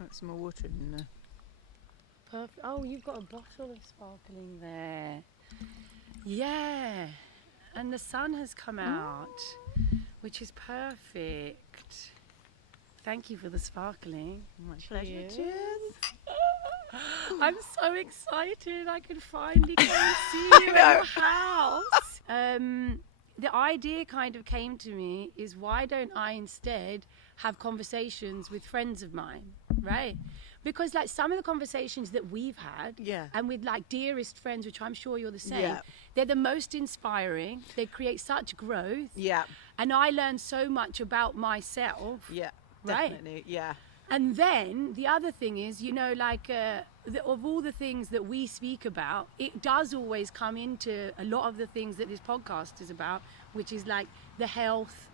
Put some more water in there. Perfect. Oh, you've got a bottle of sparkling there. Yeah. And the sun has come out, which is perfect. Thank you for the sparkling. My pleasure. Cheers. I'm so excited. I can finally come and see you in the house. The idea kind of came to me is, why don't I instead have conversations with friends of mine, right? Because like some of the conversations that we've had, and with like dearest friends, which I'm sure you're the same, they're the most inspiring. They create such growth. Yeah. And I learn so much about myself. Yeah, definitely. Right? Yeah. And then the other thing is, you know, like of all the things that we speak about, it does always come into a lot of the things that this podcast is about, which is like the health,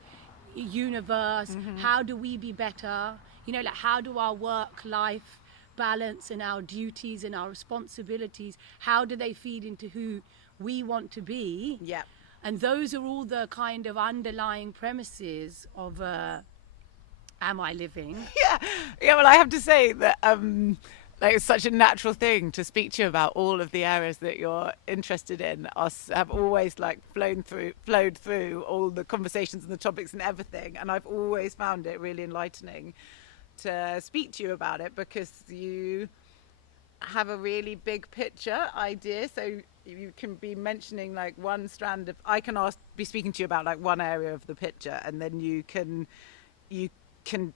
universe, how do we be better? You know, like how do our work-life balance and our duties and our responsibilities, how do they feed into who we want to be? Yeah. And those are all the kind of underlying premises of Am I Living? Yeah, well, I have to say that like, it's such a natural thing to speak to you about all of the areas that you're interested in. Us have always like flowed through all the conversations and the topics and everything, and I've always found it really enlightening to speak to you about it, because you have a really big picture idea, so you can be mentioning like one strand of, I can be speaking to you about like one area of the picture, and then you can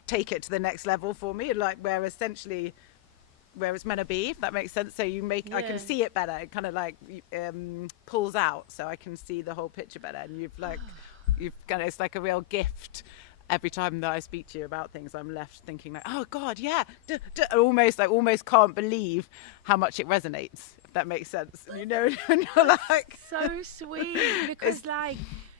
take it to the next level for me, like where essentially where it's meant to be, if that makes sense. So you make, I can see it better. It kind of like pulls out, so I can see the whole picture better. And you've got, it's like a real gift. Every time that I speak to you about things, I'm left thinking like, oh God, yeah, almost can't believe how much it resonates, if that makes sense. You know, and you're like, so sweet, because like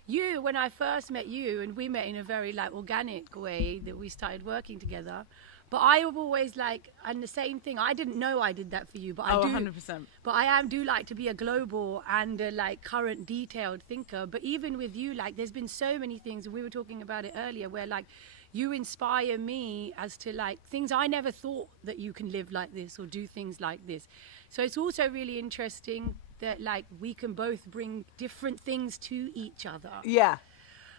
you, when I first met you, and we met in a very like organic way that we started working together. But I have always like, and the same thing, I didn't know I did that for you, but I do. 100%. But I do like to be a global and like current detailed thinker. But even with you, like there's been so many things, and we were talking about it earlier, where like you inspire me as to like things I never thought that you can live like this or do things like this. So it's also really interesting that like we can both bring different things to each other. Yeah.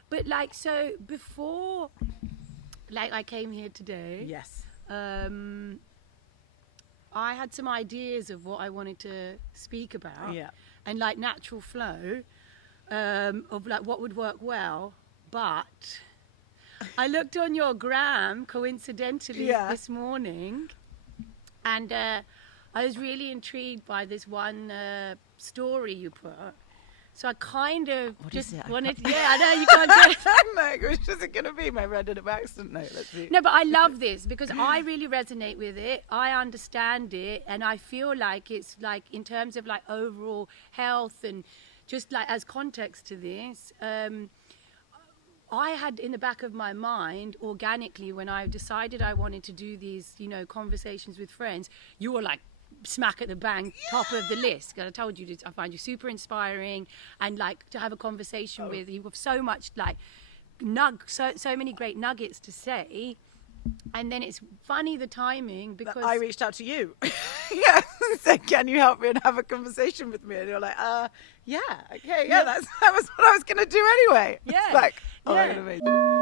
But like, so before, like I came here today. Yes. I had some ideas of what I wanted to speak about. Yeah. And like natural flow of like what would work well. But I looked on your gram coincidentally this morning, and I was really intrigued by this one story you put. So I kind of wanted to, I know you can't get it. No, which is it going to be? My random accent note. Let's see. No, but I love this because I really resonate with it. I understand it, and I feel like it's like in terms of like overall health and just like as context to this, I had in the back of my mind organically when I decided I wanted to do these, you know, conversations with friends, you were like, smack at the bang top of the list. I told you I find you super inspiring, and like to have a conversation with you with so much like so many great nuggets to say. And then it's funny the timing, because I reached out to you. Said, can you help me and have a conversation with me? And you're like, yeah, okay, yeah, that was what I was gonna do anyway. Yeah. It's like, oh my God, amazing.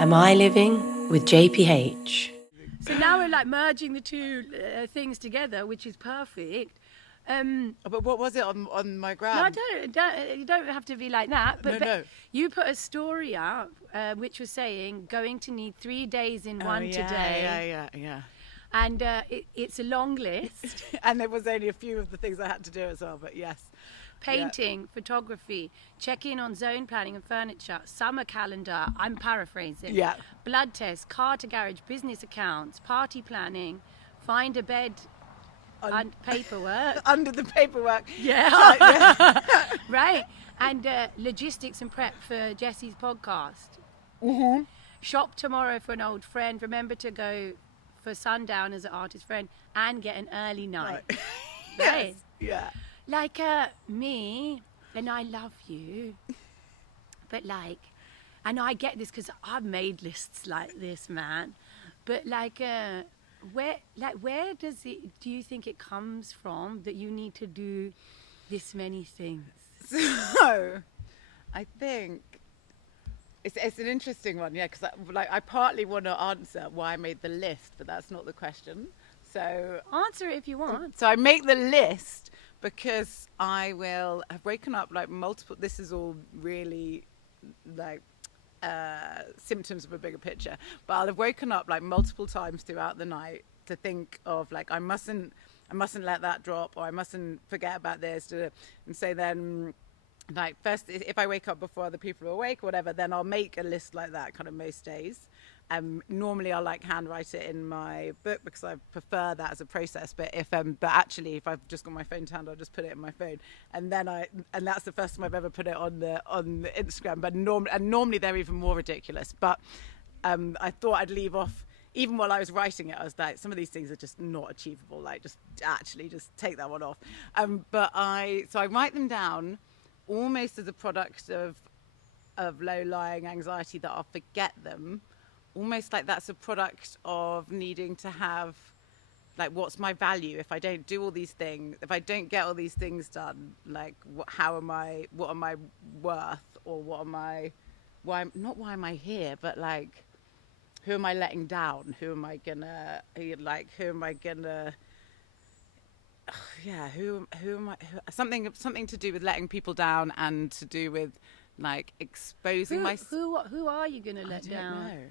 Am I Living with JPH? So now we're like merging the two things together, which is perfect. But what was it on my gram? No, you don't have to be like that. But, No. You put a story up which was saying going to need 3 days in one today. Yeah. And it's a long list. And there was only a few of the things I had to do as well, but yes. Painting, photography, check in on zone planning and furniture, summer calendar, I'm paraphrasing. Yeah. Blood test, car to garage, business accounts, party planning, find a bed and paperwork. Under the paperwork. Yeah. Right. And logistics and prep for Jesse's podcast. Mm-hmm. Shop tomorrow for an old friend. Remember to go for sundown as an artist friend and get an early night. Right. Yeah. Like me, and I love you, but like, and I get this because I've made lists like this, man. But like, where do you think it comes from that you need to do this many things? So, I think it's an interesting one, yeah, because I partly want to answer why I made the list, but that's not the question. So Answer it if you want. So I make the list because I will have woken up like multiple. This is all really like symptoms of a bigger picture, but I'll have woken up like multiple times throughout the night to think of like I mustn't let that drop, or I mustn't forget about this. And so then, like, first, if I wake up before other people are awake or whatever, then I'll make a list like that kind of most days. Normally I'll like handwrite it in my book because I prefer that as a process. But actually if I've just got my phone to hand, I'll just put it in my phone. And that's the first time I've ever put it on the Instagram. But normally they're even more ridiculous. But I thought I'd leave off. Even while I was writing it, I was like, some of these things are just not achievable. Like, just take that one off. So I write them down almost as a product of low-lying anxiety that I'll forget them. Almost like that's a product of needing to have, like, what's my value if I don't do all these things, if I don't get all these things done, like, what am I worth, or why am I here, but like, who am I letting down? Who am I gonna, something to do with letting people down and to do with like exposing myself. Who are you gonna let down? I don't know.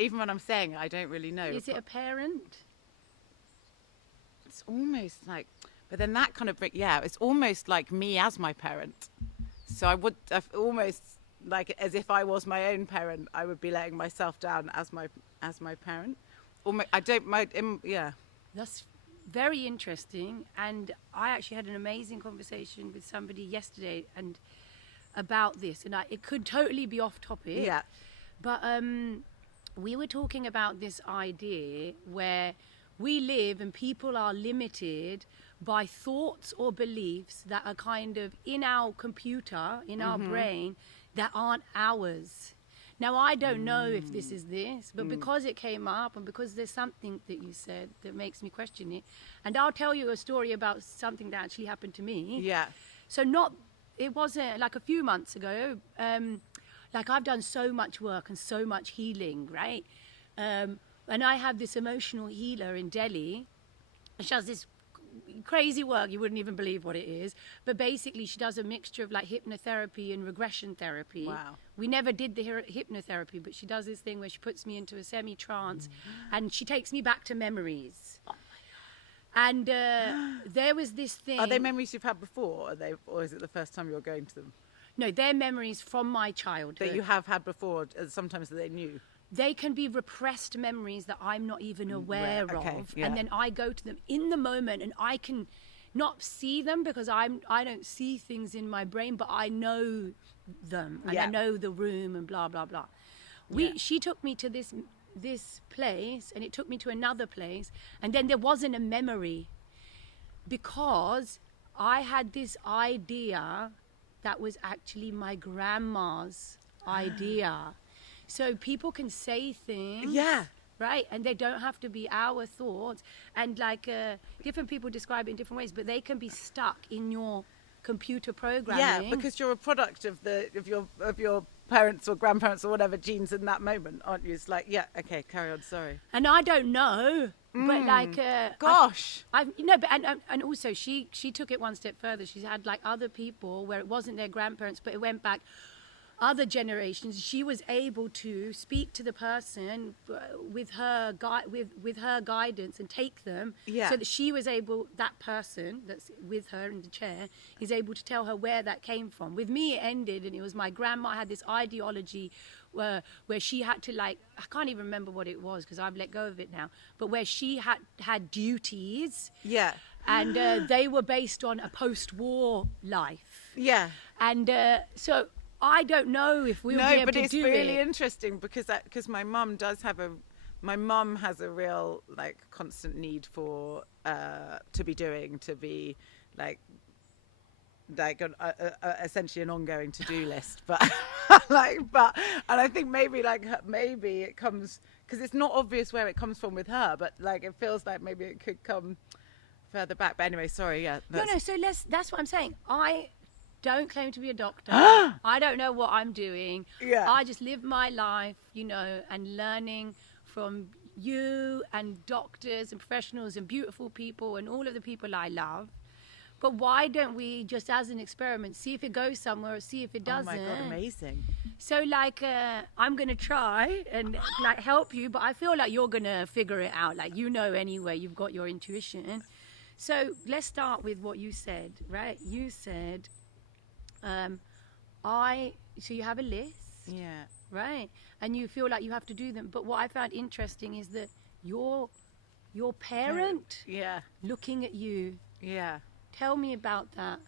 Even when I'm saying it, I don't really know. Is it a parent? It's almost like, but then that kind of it's almost like me as my parent. So I've almost like as if I was my own parent, I would be letting myself down as my parent. That's very interesting. And I actually had an amazing conversation with somebody yesterday and about this, and it could totally be off topic. Yeah. But we were talking about this idea where we live and people are limited by thoughts or beliefs that are kind of in our computer, in our brain, that aren't ours. Now, I don't know if this is this, but because it came up and because there's something that you said that makes me question it, and I'll tell you a story about something that actually happened to me. Yeah. So it wasn't like a few months ago, like I've done so much work and so much healing, right? And I have this emotional healer in Delhi. She does this crazy work, you wouldn't even believe what it is. But basically she does a mixture of like hypnotherapy and regression therapy. Wow. We never did the hypnotherapy, but she does this thing where she puts me into a semi-trance and she takes me back to memories. Oh my God. And there was this thing. Are they memories you've had before, or is it the first time you're going to them? No, they're memories from my childhood. That you have had before, sometimes that they knew? They can be repressed memories that I'm not even aware of. Yeah. And then I go to them in the moment and I can not see them because I don't see things in my brain, but I know them and I know the room and blah, blah, blah. She took me to this place and it took me to another place, and then there wasn't a memory because I had this idea that was actually my grandma's idea. So people can say things, right? And they don't have to be our thoughts. And like different people describe it in different ways, but they can be stuck in your computer programming. Yeah, because you're a product of your parents or grandparents or whatever genes in that moment, aren't you? It's like, yeah, okay, carry on, sorry. And I don't know, but like, Gosh. I've you know, but and also she took it one step further. She's had like other people where it wasn't their grandparents, but it went back other generations. She was able to speak to the person with her guidance and take them, so that she was able, that person that's with her in the chair is able to tell her where that came from. With me, it ended, and it was my grandma had this ideology where she had to, like, I can't even remember what it was because I've let go of it now, but where she had duties, and they were based on a post-war life, and so I don't know if we'll be able to do it. No, but it's really interesting because my mum does have my mum has a real like constant need for to be like essentially an ongoing to-do list, but and I think maybe it comes because it's not obvious where it comes from with her, but like it feels like maybe it could come further back. But anyway, sorry, no. So that's what I'm saying. I don't claim to be a doctor. I don't know what I'm doing. I just live my life, and learning from you and doctors and professionals and beautiful people and all of the people I love. But why don't we just, as an experiment, see if it goes somewhere or see if it doesn't? Oh my God, amazing. So like, I'm going to try and like help you, but I feel like you're going to figure it out. Like, anyway, you've got your intuition. So let's start with what you said, right? You said, so you have a list, right? And you feel like you have to do them. But what I found interesting is that your parent, looking at you, tell me about that.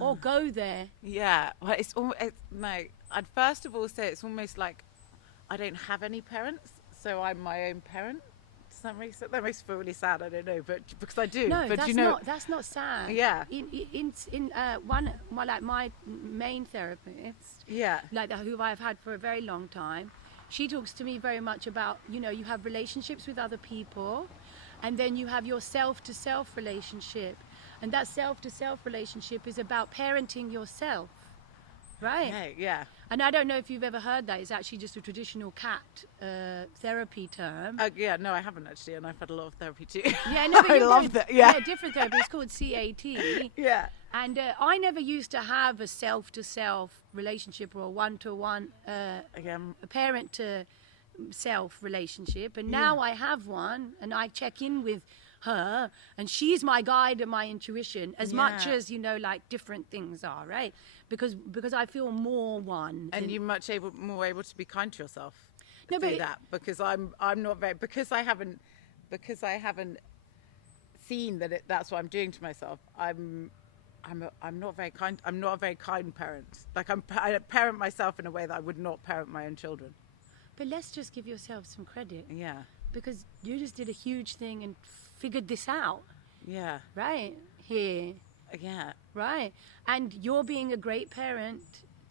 Or go there. Yeah, well, it's like, I'd first of all say it's almost like I don't have any parents, so I'm my own parent. That makes me feel really sad. I don't know, but because I do. No, but that's not sad. Yeah. In my main therapist, like who I've had for a very long time, she talks to me very much about, you have relationships with other people, and then you have your self-to-self relationship, and that self-to-self relationship is about parenting yourself, right? Okay, yeah. And I don't know if you've ever heard that. It's actually just a traditional cat therapy term. No, I haven't actually, and I've had a lot of therapy too. Yeah, no, but I love that. Yeah, different therapy. It's called CAT. Yeah. And I never used to have a self-to-self relationship or a one-to-one, a parent-to-self relationship. And now I have one, and I check in with her, and she's my guide and my intuition as much as like different things are, right? Because I feel more one, and you're more able to be kind to yourself. No, but that because I'm not very because I haven't seen that's what I'm doing to myself. I'm not very kind. I'm not a very kind parent. Like I parent myself in a way that I would not parent my own children. But let's just give yourself some credit. Yeah. Because you just did a huge thing and figured this out. Yeah. Right here. Yeah. Right. And you're being a great parent,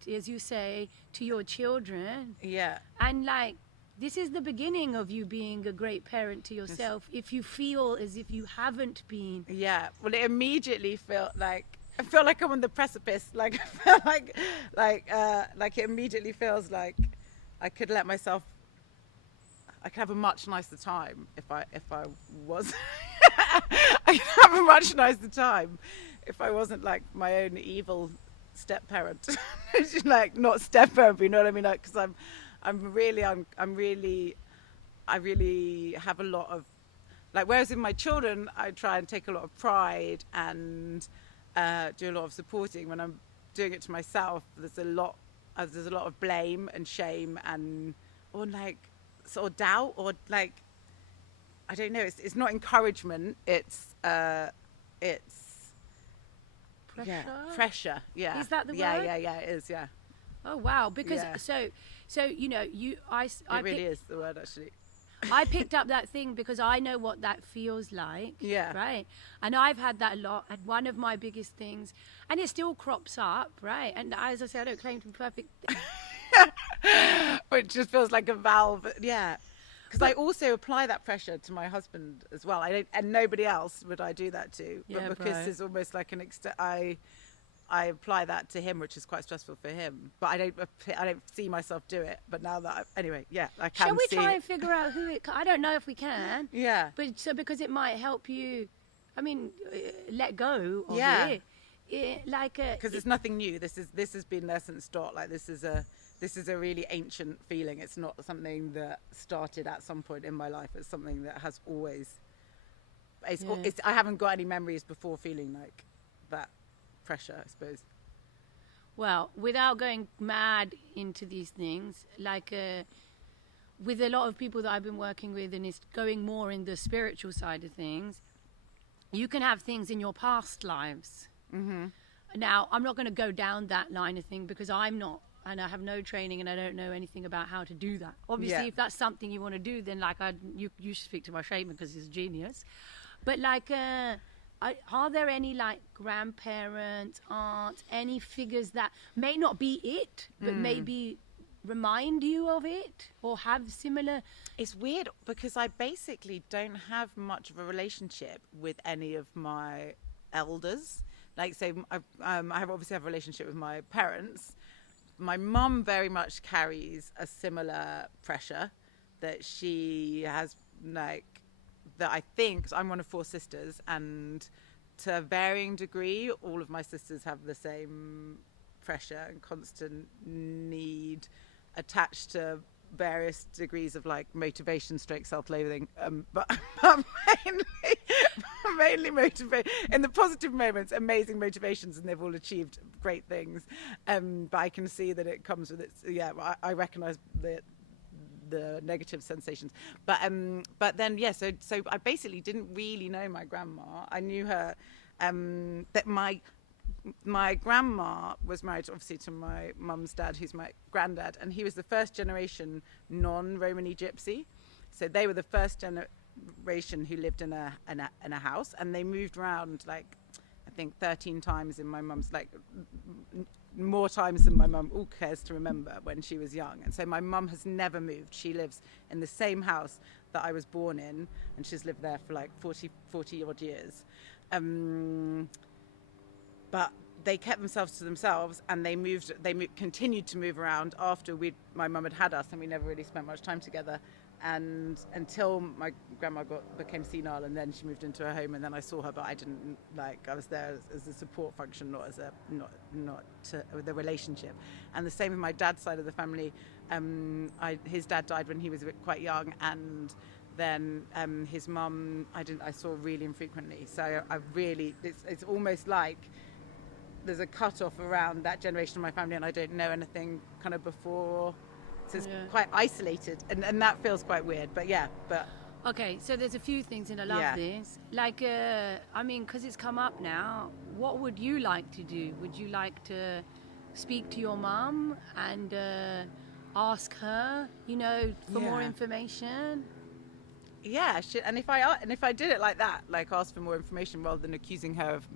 as you say, to your children. Yeah. And like, this is the beginning of you being a great parent to yourself. If you feel as if you haven't been. Yeah. Well, it immediately felt like I feel like I'm on the precipice. Like I feel like it immediately feels like I could let myself. I could have a much nicer time if I was. I could have a much nicer time if I wasn't like my own evil step parent. Like not step parent, but you know what I mean? Like because I really have a lot of like. Whereas in my children, I try and take a lot of pride and do a lot of supporting. When I'm doing it to myself, there's a lot of blame and shame or like. Or doubt, or like I don't know. It's not encouragement. It's pressure. Pressure. Yeah. Is that the word? Yeah. It is. Yeah. Oh wow! Because so it really is the word actually. I picked up that thing because I know what that feels like. Yeah. Right. And I've had that a lot. And one of my biggest things, and it still crops up. Right. And as I say, I don't claim to be perfect. It just feels like a valve. Yeah. Because I also apply that pressure to my husband as well. And nobody else would I do that to. Yeah, but because it's almost like an I apply that to him, which is quite stressful for him. But I don't see myself do it. But now that anyway, yeah, I can. Shall we see try it. and figure out who it? I don't know if we can. Yeah. But so because it might help you. I mean, let go of Yeah. it. Because it's nothing new. This has been there since dot. Like this is a really ancient feeling. It's not something that started at some point in my life. It's something that has always. I haven't got any memories before feeling like that pressure, I suppose. Well, without going mad into these things, like with a lot of people that I've been working with, and it's going more in the spiritual side of things, you can have things in your past lives. Mm-hmm. Now, I'm not going to go down that line of thing because I'm not, and I have no training and I don't know anything about how to do that. Obviously, if that's something you want to do, then like you should speak to my shaman because he's a genius. But like, are there any like grandparents, aunts, any figures that may not be it, but maybe remind you of it or have similar? It's weird because I basically don't have much of a relationship with any of my elders. Like, say, I obviously have a relationship with my parents. My mum very much carries a similar pressure that she has, like, that I think, I'm one of 4 sisters, and to a varying degree, all of my sisters have the same pressure and constant need attached to various degrees of like motivation / self-loathing, but mainly motivate in the positive moments, amazing motivations, and they've all achieved great things, but I can see that it comes with its I recognize the negative sensations, but then so I basically didn't really know my grandma. I knew her, that my grandma was married obviously to my mum's dad, who's my granddad, and he was the first generation non-Romani gypsy. So they were the first generation who lived in a house, and they moved around like I think 13 times in my mum's, like more times than my mum all cares to remember, when she was young. And so my mum has never moved. She lives in the same house that I was born in, and she's lived there for like 40 odd years. But they kept themselves to themselves, and they continued to move around after my mum had us, and we never really spent much time together, and until my grandma became senile, and then she moved into her home, and then I saw her, but I didn't, like, I was there as a support function, not as with a relationship. And the same with my dad's side of the family. His dad died when he was quite young, and then his mum I saw really infrequently. So it's almost like there's a cut-off around that generation of my family, and I don't know anything kind of before, so it's quite isolated, and that feels quite weird, but Okay, so there's a few things, and I love this. Like, I mean, because it's come up now, what would you like to do? Would you like to speak to your mum and ask her, for more information? Yeah, and if I did it like that, like ask for more information rather than accusing her of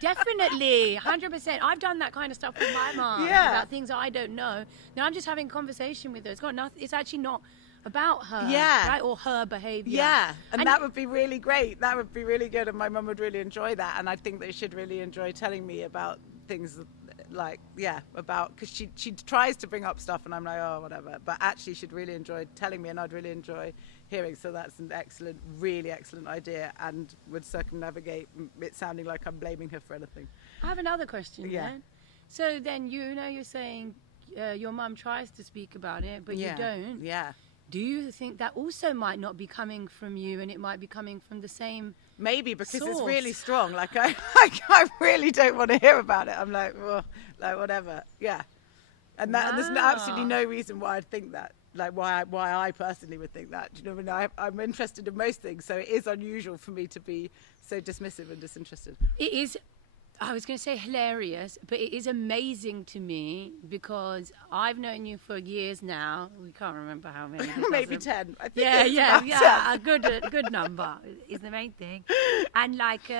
Definitely, 100%. I've done that kind of stuff with my mom about things I don't know. Now I'm just having conversation with her. It's got nothing. It's actually not about her, right, or her behavior. Yeah, and that would be really great. That would be really good, and my mum would really enjoy that. And I think they should really enjoy telling me about things like because she tries to bring up stuff, and I'm like, oh, whatever. But actually, she'd really enjoy telling me, and I'd really enjoy hearing. So that's an really excellent idea, and would circumnavigate it sounding like I'm blaming her for anything. I have another question then. So then you're saying your mum tries to speak about it, but you don't. Yeah. Do you think that also might not be coming from you, and it might be coming from the same? Maybe because source? It's really strong. Like I really don't want to hear about it. I'm like, well, like whatever. Yeah. And there's absolutely no reason why I'd think that. Like why I personally would think that. Do you know what I mean? I'm interested in most things, so it is unusual for me to be so dismissive and disinterested. It is. I was going to say hilarious, but it is amazing to me because I've known you for years now. We can't remember how many. Maybe 10. I think yeah. A good number is the main thing. And like,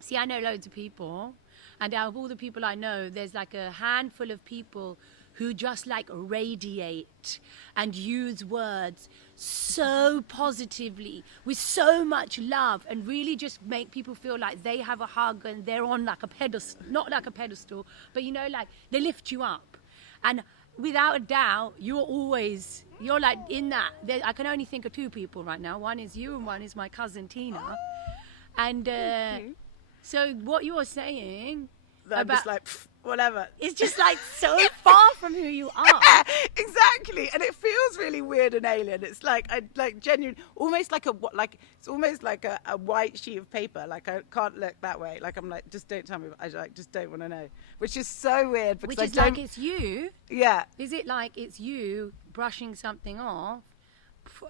see, I know loads of people, and out of all the people I know, there's like a handful of people who just like radiate and use words so positively with so much love and really just make people feel like they have a hug and they're on like a pedestal, not like a pedestal, but you know, like they lift you up. And without a doubt, you're like in that. I can only think of two people right now. One is you and one is my cousin Tina. And so what you're saying I'm about, just like, whatever. it's just like so far from who you are. Exactly, and it feels really weird and alien. It's like genuine, almost like it's almost like a white sheet of paper. Like I can't look that way. Like I'm like, just don't tell me. I just don't want to know. Which is so weird because Which is like it's you. Yeah. Is it like it's you brushing something off,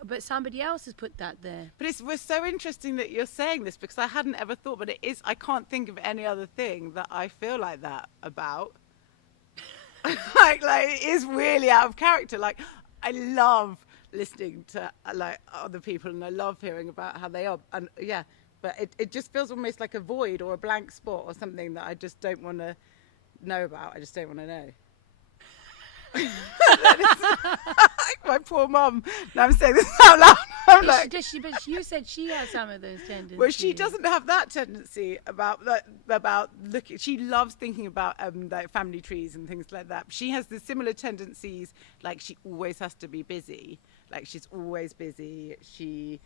but somebody else has put that there? But it was so interesting that you're saying this because I hadn't ever thought. But it is. I can't think of any other thing that I feel like that about. like it is really out of character. Like I love listening to like other people and I love hearing about how they are, and yeah, but it just feels almost like a void or a blank spot or something that I just don't want to know about. I just don't want to know. Like my poor mum. Now I'm saying this out loud. I'm like, But you said she has some of those tendencies. well, she doesn't have that tendency about looking. She loves thinking about like family trees and things like that. She has the similar tendencies. Like she always has to be busy. Like she's always busy. She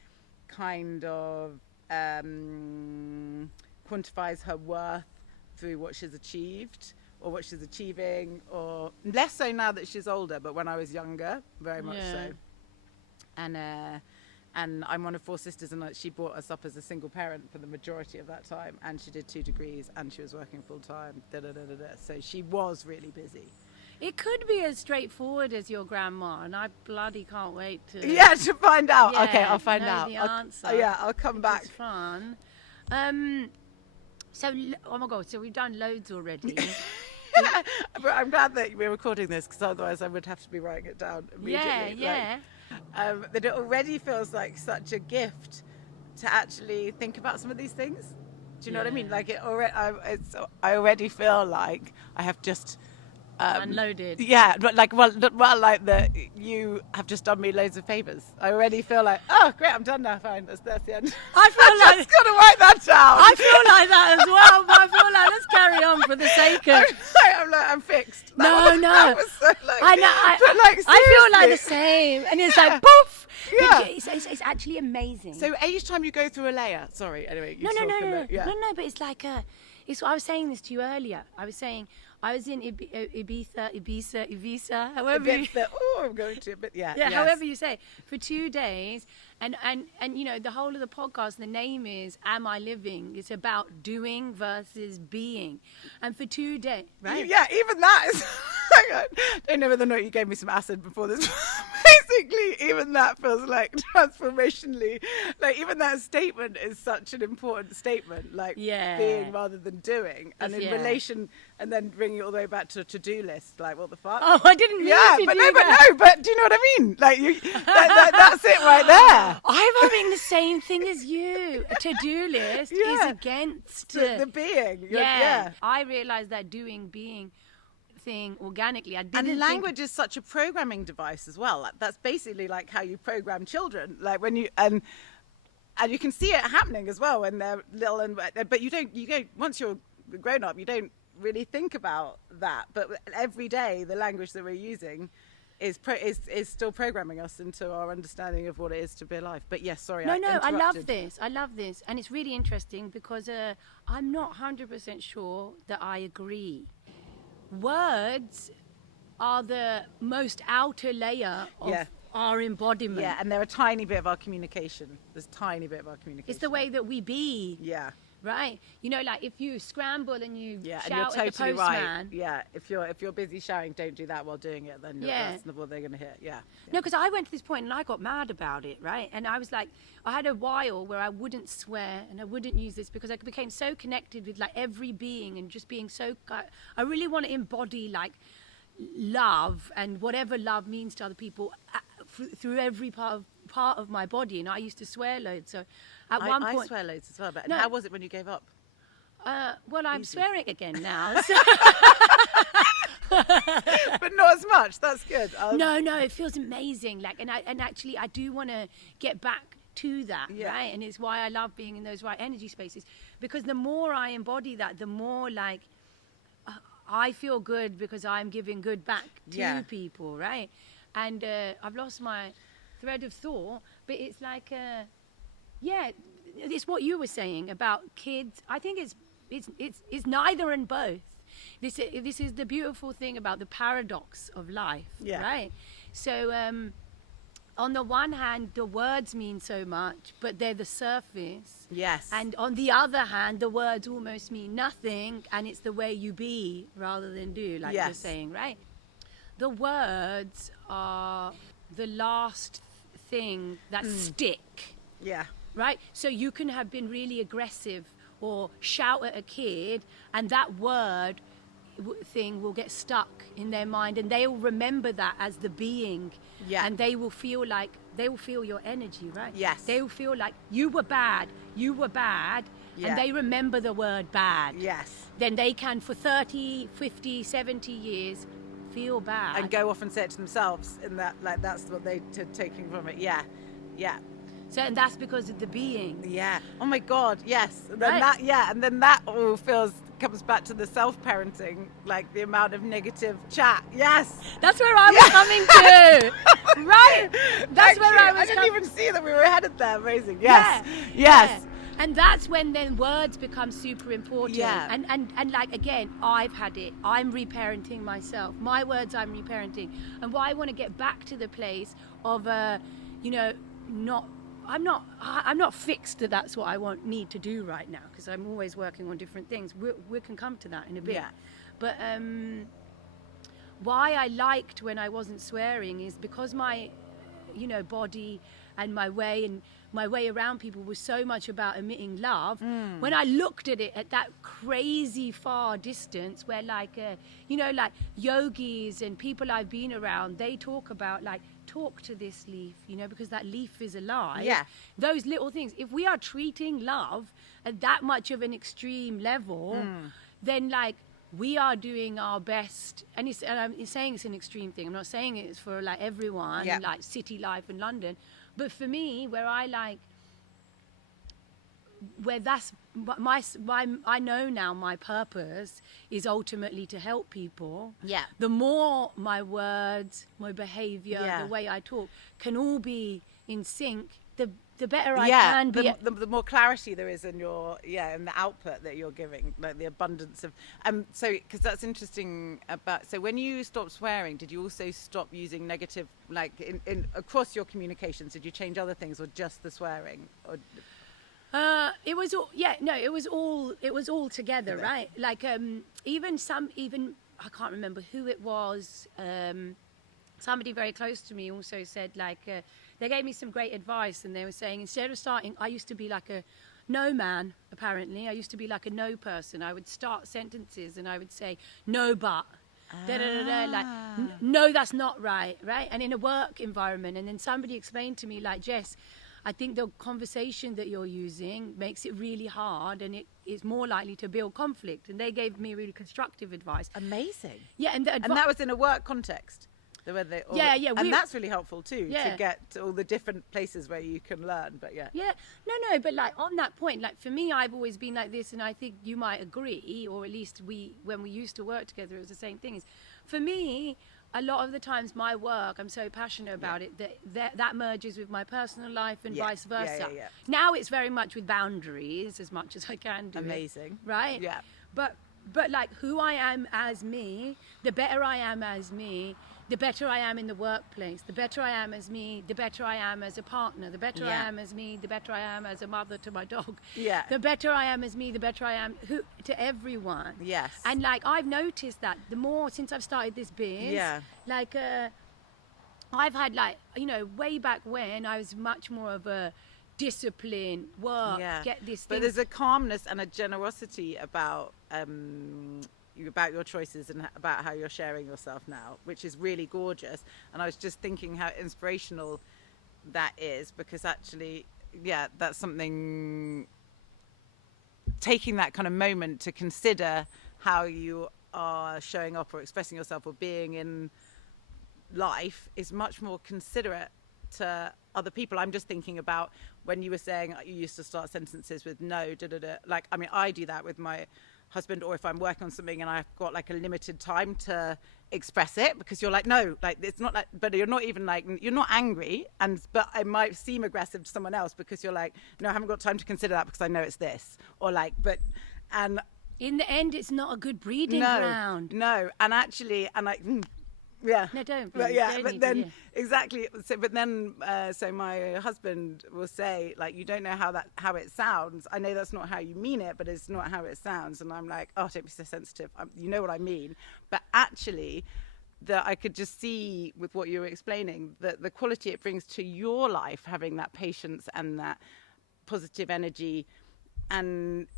kind of quantifies her worth through what she's achieved or what she's achieving, or less so now that she's older, but when I was younger, very much so. And I'm one of 4 sisters, and she brought us up as a single parent for the majority of that time, and she did 2 degrees, and she was working full time, so she was really busy. It could be as straightforward as your grandma, and I bloody can't wait to... Yeah, to find out. Yeah, okay, I'll find out. The answer. I'll come back. It's fun. So, oh my God, so we've done loads already. But I'm glad that we're recording this, because otherwise I would have to be writing it down immediately. Yeah. That it already feels like such a gift to actually think about some of these things. Do you know what I mean? Like I already feel like I have just unloaded. Yeah, but like you have just done me loads of favors. I already feel like, oh great, I'm done now. Fine, that's the end. I feel like just gotta write that down. I feel like that as well, but I feel like let's carry on for the sake of. I'm fixed. No. That was so like, I know. But like, I feel like the same, and it's like poof. Yeah. It's actually amazing. So each time you go through a layer, sorry. Anyway, No. But it's like it's. I was saying this to you earlier. I was saying I was in Ibiza, however. I'm going to, but yeah. Yeah, yes. however you say, for 2 days, and you know, the whole of the podcast, the name is "Am I Living?" It's about doing versus being, and for 2 days, right? Yeah, even that is. I don't know whether or not you gave me some acid before this. Basically, even that feels like transformationally, like even that statement is such an important statement, like being rather than doing, and in relation, and then bringing it all the way back to a to-do list, like what the fuck? Oh, I didn't mean to do that. But do you know what I mean? Like that's it right there. I'm having the same thing as you. A to-do list is against the being. I realised that doing, being thing organically. And language is such a programming device as well. Like, that's basically like how you program children. Like when you and you can see it happening as well when they're little, but you don't once you're grown up, you don't really think about that. But every day, the language that we're using is still programming us into our understanding of what it is to be alive. But yes, sorry. No, I love this, and it's really interesting because I'm not 100% sure that I agree. Words are the most outer layer of our embodiment. Yeah, and they're a tiny bit of our communication. There's a tiny bit of our communication. It's the way that we be. Yeah. Right? You know, like if you scramble and you shout and you're totally at the postman. Right. Yeah, if you're busy shouting, don't do that while doing it, then that's what they're going to hear. Yeah. No, because I went to this point and I got mad about it, right? And I was like, I had a while where I wouldn't swear and I wouldn't use this because I became so connected with like every being and just being so, I really want to embody like love and whatever love means to other people through every part of my body. And I used to swear loads. So at one point, I swear loads as well. But how was it when you gave up? Well, I'm swearing again now. So but not as much. That's good. No, it feels amazing. Like, and actually, I do want to get back to that, right? And it's why I love being in those right energy spaces, because the more I embody that, the more like I feel good because I'm giving good back to people, right? And I've lost my thread of thought, but it's like, it's what you were saying about kids. I think it's neither and both. This is the beautiful thing about the paradox of life, right? So on the one hand, the words mean so much, but they're the surface. Yes. And on the other hand, the words almost mean nothing, and it's the way you be rather than do, like you're saying, right? The words are the last thing that stick. Yeah. Right? So you can have been really aggressive or shout at a kid, and that word thing will get stuck in their mind, and they will remember that as the being. Yeah. And they will feel your energy, right? Yes. They will feel like you were bad, and they remember the word bad. Yes. Then they can, for 30, 50, 70 years, feel bad. And go off and say it to themselves, in that, like, that's what they're taking from it. Yeah. So, and that's because of the being. Yeah. Oh my God. Yes. And then Right. and then that all comes back to the self-parenting, like the amount of negative chat. Yes. That's where I was coming to. Right. That's where I was. I didn't even see that we were headed there. Amazing. Yes. Yes. And that's when then words become super important. Yeah. And like, again, I've had it. I'm reparenting myself. My words I'm reparenting. And why I want to get back to the place of, I'm not fixed that that's what I need to do right now, because I'm always working on different things. We can come to that in a bit. Yeah. But why I liked when I wasn't swearing is because my, body and my way around people was so much about emitting love. When I looked at it at that crazy far distance, where like yogis and people I've been around, they talk about like, talk to this leaf, because that leaf is alive. Yeah. Those little things. If we are treating love at that much of an extreme level, then like we are doing our best. And I'm saying it's an extreme thing. I'm not saying it's for like everyone, like city life in London. But for me, that's I know now my purpose is ultimately to help people. Yeah. The more my words, my behavior, the way I talk can all be in sync, the better I can be. The more clarity there is in your in the output that you're giving, like the abundance of so, because that's interesting about, so when you stopped swearing, did you also stop using negative, like in across your communications? Did you change other things, or just the swearing? Or it was all together, right? Like even I can't remember who it was. Somebody very close to me also said, like, they gave me some great advice, and they were saying, instead of starting, I used to be like a no man, apparently. I used to be like a no person. I would start sentences and I would say, no, but, like, no, that's not right? And in a work environment. And then somebody explained to me, like, Jess, I think the conversation that you're using makes it really hard, and it is more likely to build conflict. And they gave me really constructive advice. Amazing. Yeah, and that was in a work context. And that's really helpful too, to get to all the different places where you can learn. But no, but like on that point, like for me, I've always been like this, and I think you might agree, or at least when we used to work together, it was the same thing. Is for me, a lot of the times my work, I'm so passionate about it that merges with my personal life and vice versa. Now it's very much with boundaries as much as I can do. Amazing. Right? Yeah. But like who I am as me, the better I am as me, the better I am in the workplace, the better I am as me, the better I am as a partner, the better I am as me, the better I am as a mother to my dog. Yeah. The better I am as me, the better I am to everyone. Yes. And like I've noticed that the more since I've started this biz, like I've had like, way back when I was much more of a discipline, work, get this thing. But there's a calmness and a generosity about your choices and about how you're sharing yourself now, which is really gorgeous. And I was just thinking how inspirational that is, because actually, that's something, taking that kind of moment to consider how you are showing up or expressing yourself or being in life is much more considerate to other people. I'm just thinking about when you were saying you used to start sentences with no, like, I mean, I do that with my husband, or if I'm working on something and I've got like a limited time to express it, because you're like, no, like, it's not like, but you're not even like, you're not angry, but it might seem aggressive to someone else because you're like, no, I haven't got time to consider that because I know it's this, or like, and in the end, it's not a good breeding ground. No, and actually, and like, yeah. No, don't. But yeah, don't but need then to, yeah. exactly. So, but then, so my husband will say, like, you don't know how it sounds. I know that's not how you mean it, but it's not how it sounds. And I'm like, oh, don't be so sensitive. You know what I mean. But actually, that I could just see with what you were explaining, that the quality it brings to your life, having that patience and that positive energy, and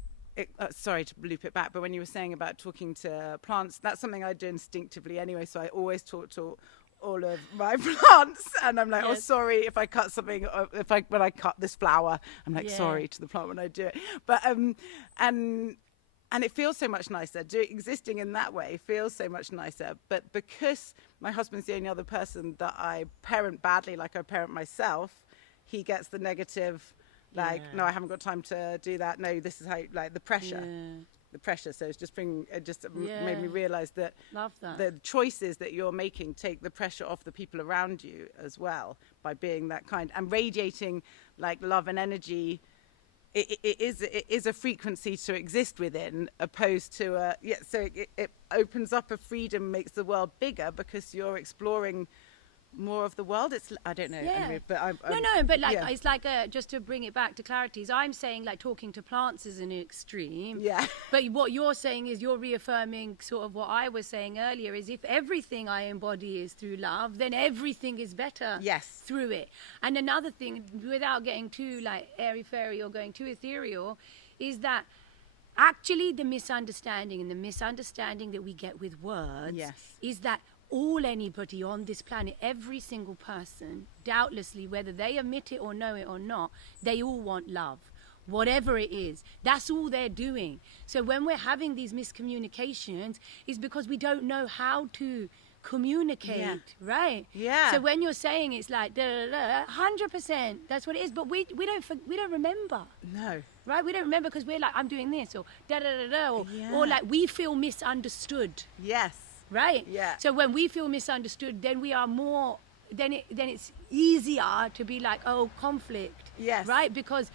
sorry to loop it back, but when you were saying about talking to plants, that's something I do instinctively anyway. So I always talk to all of my plants, and I'm like, oh, sorry if I cut something, or when I cut this flower, I'm like, sorry to the plant when I do it. But and it feels so much nicer. Existing in that way feels so much nicer. But because my husband's the only other person that I parent badly, like I parent myself, he gets the negative. Like, no, I haven't got time to do that. No, this is how, like, the pressure. So it's just made me realize that the choices that you're making take the pressure off the people around you as well, by being that kind and radiating like love and energy. It is a frequency to exist within, opposed to so it opens up a freedom, makes the world bigger because you're exploring more of the world. It's, I don't know, anyway, but but like, it's like just to bring it back to clarity, is I'm saying like talking to plants is an extreme, but what you're saying is you're reaffirming sort of what I was saying earlier, is if everything I embody is through love, then everything is better through it. And another thing, without getting too like airy fairy or going too ethereal, is that actually the misunderstanding that we get with words is that anybody on this planet, every single person, doubtlessly, whether they admit it or know it or not, they all want love, whatever it is. That's all they're doing. So when we're having these miscommunications, is because we don't know how to communicate, right? So when you're saying it's like 100%, that's what it is. But we don't remember. No. Right? We don't remember because we're like, I'm doing this, or or like we feel misunderstood. Yes. Right? Yeah. So when we feel misunderstood, then we are more, then it's easier to be like, oh, conflict. Yes. Right? Because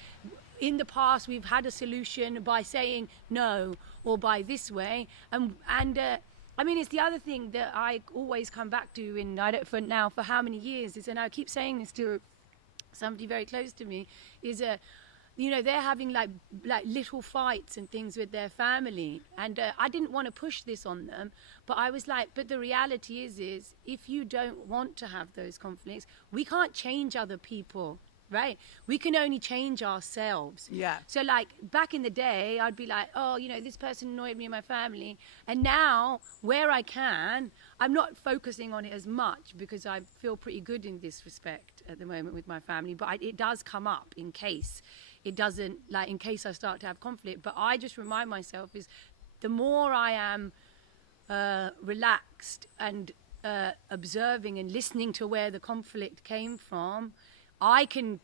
in the past we've had a solution by saying no, or by this way. And I mean, it's the other thing that I always come back to for how many years is, and I keep saying this to somebody very close to me, is you know, they're having like little fights and things with their family, and I didn't want to push this on them, but I was like, but the reality is if you don't want to have those conflicts, we can't change other people, right? We can only change ourselves. Yeah. So like back in the day, I'd be like, oh, you know, this person annoyed me and my family, and now where I can, I'm not focusing on it as much because I feel pretty good in this respect at the moment with my family, but it does come up in case it doesn't, like in case I start to have conflict. But I just remind myself is the more I am relaxed and observing and listening to where the conflict came from, I can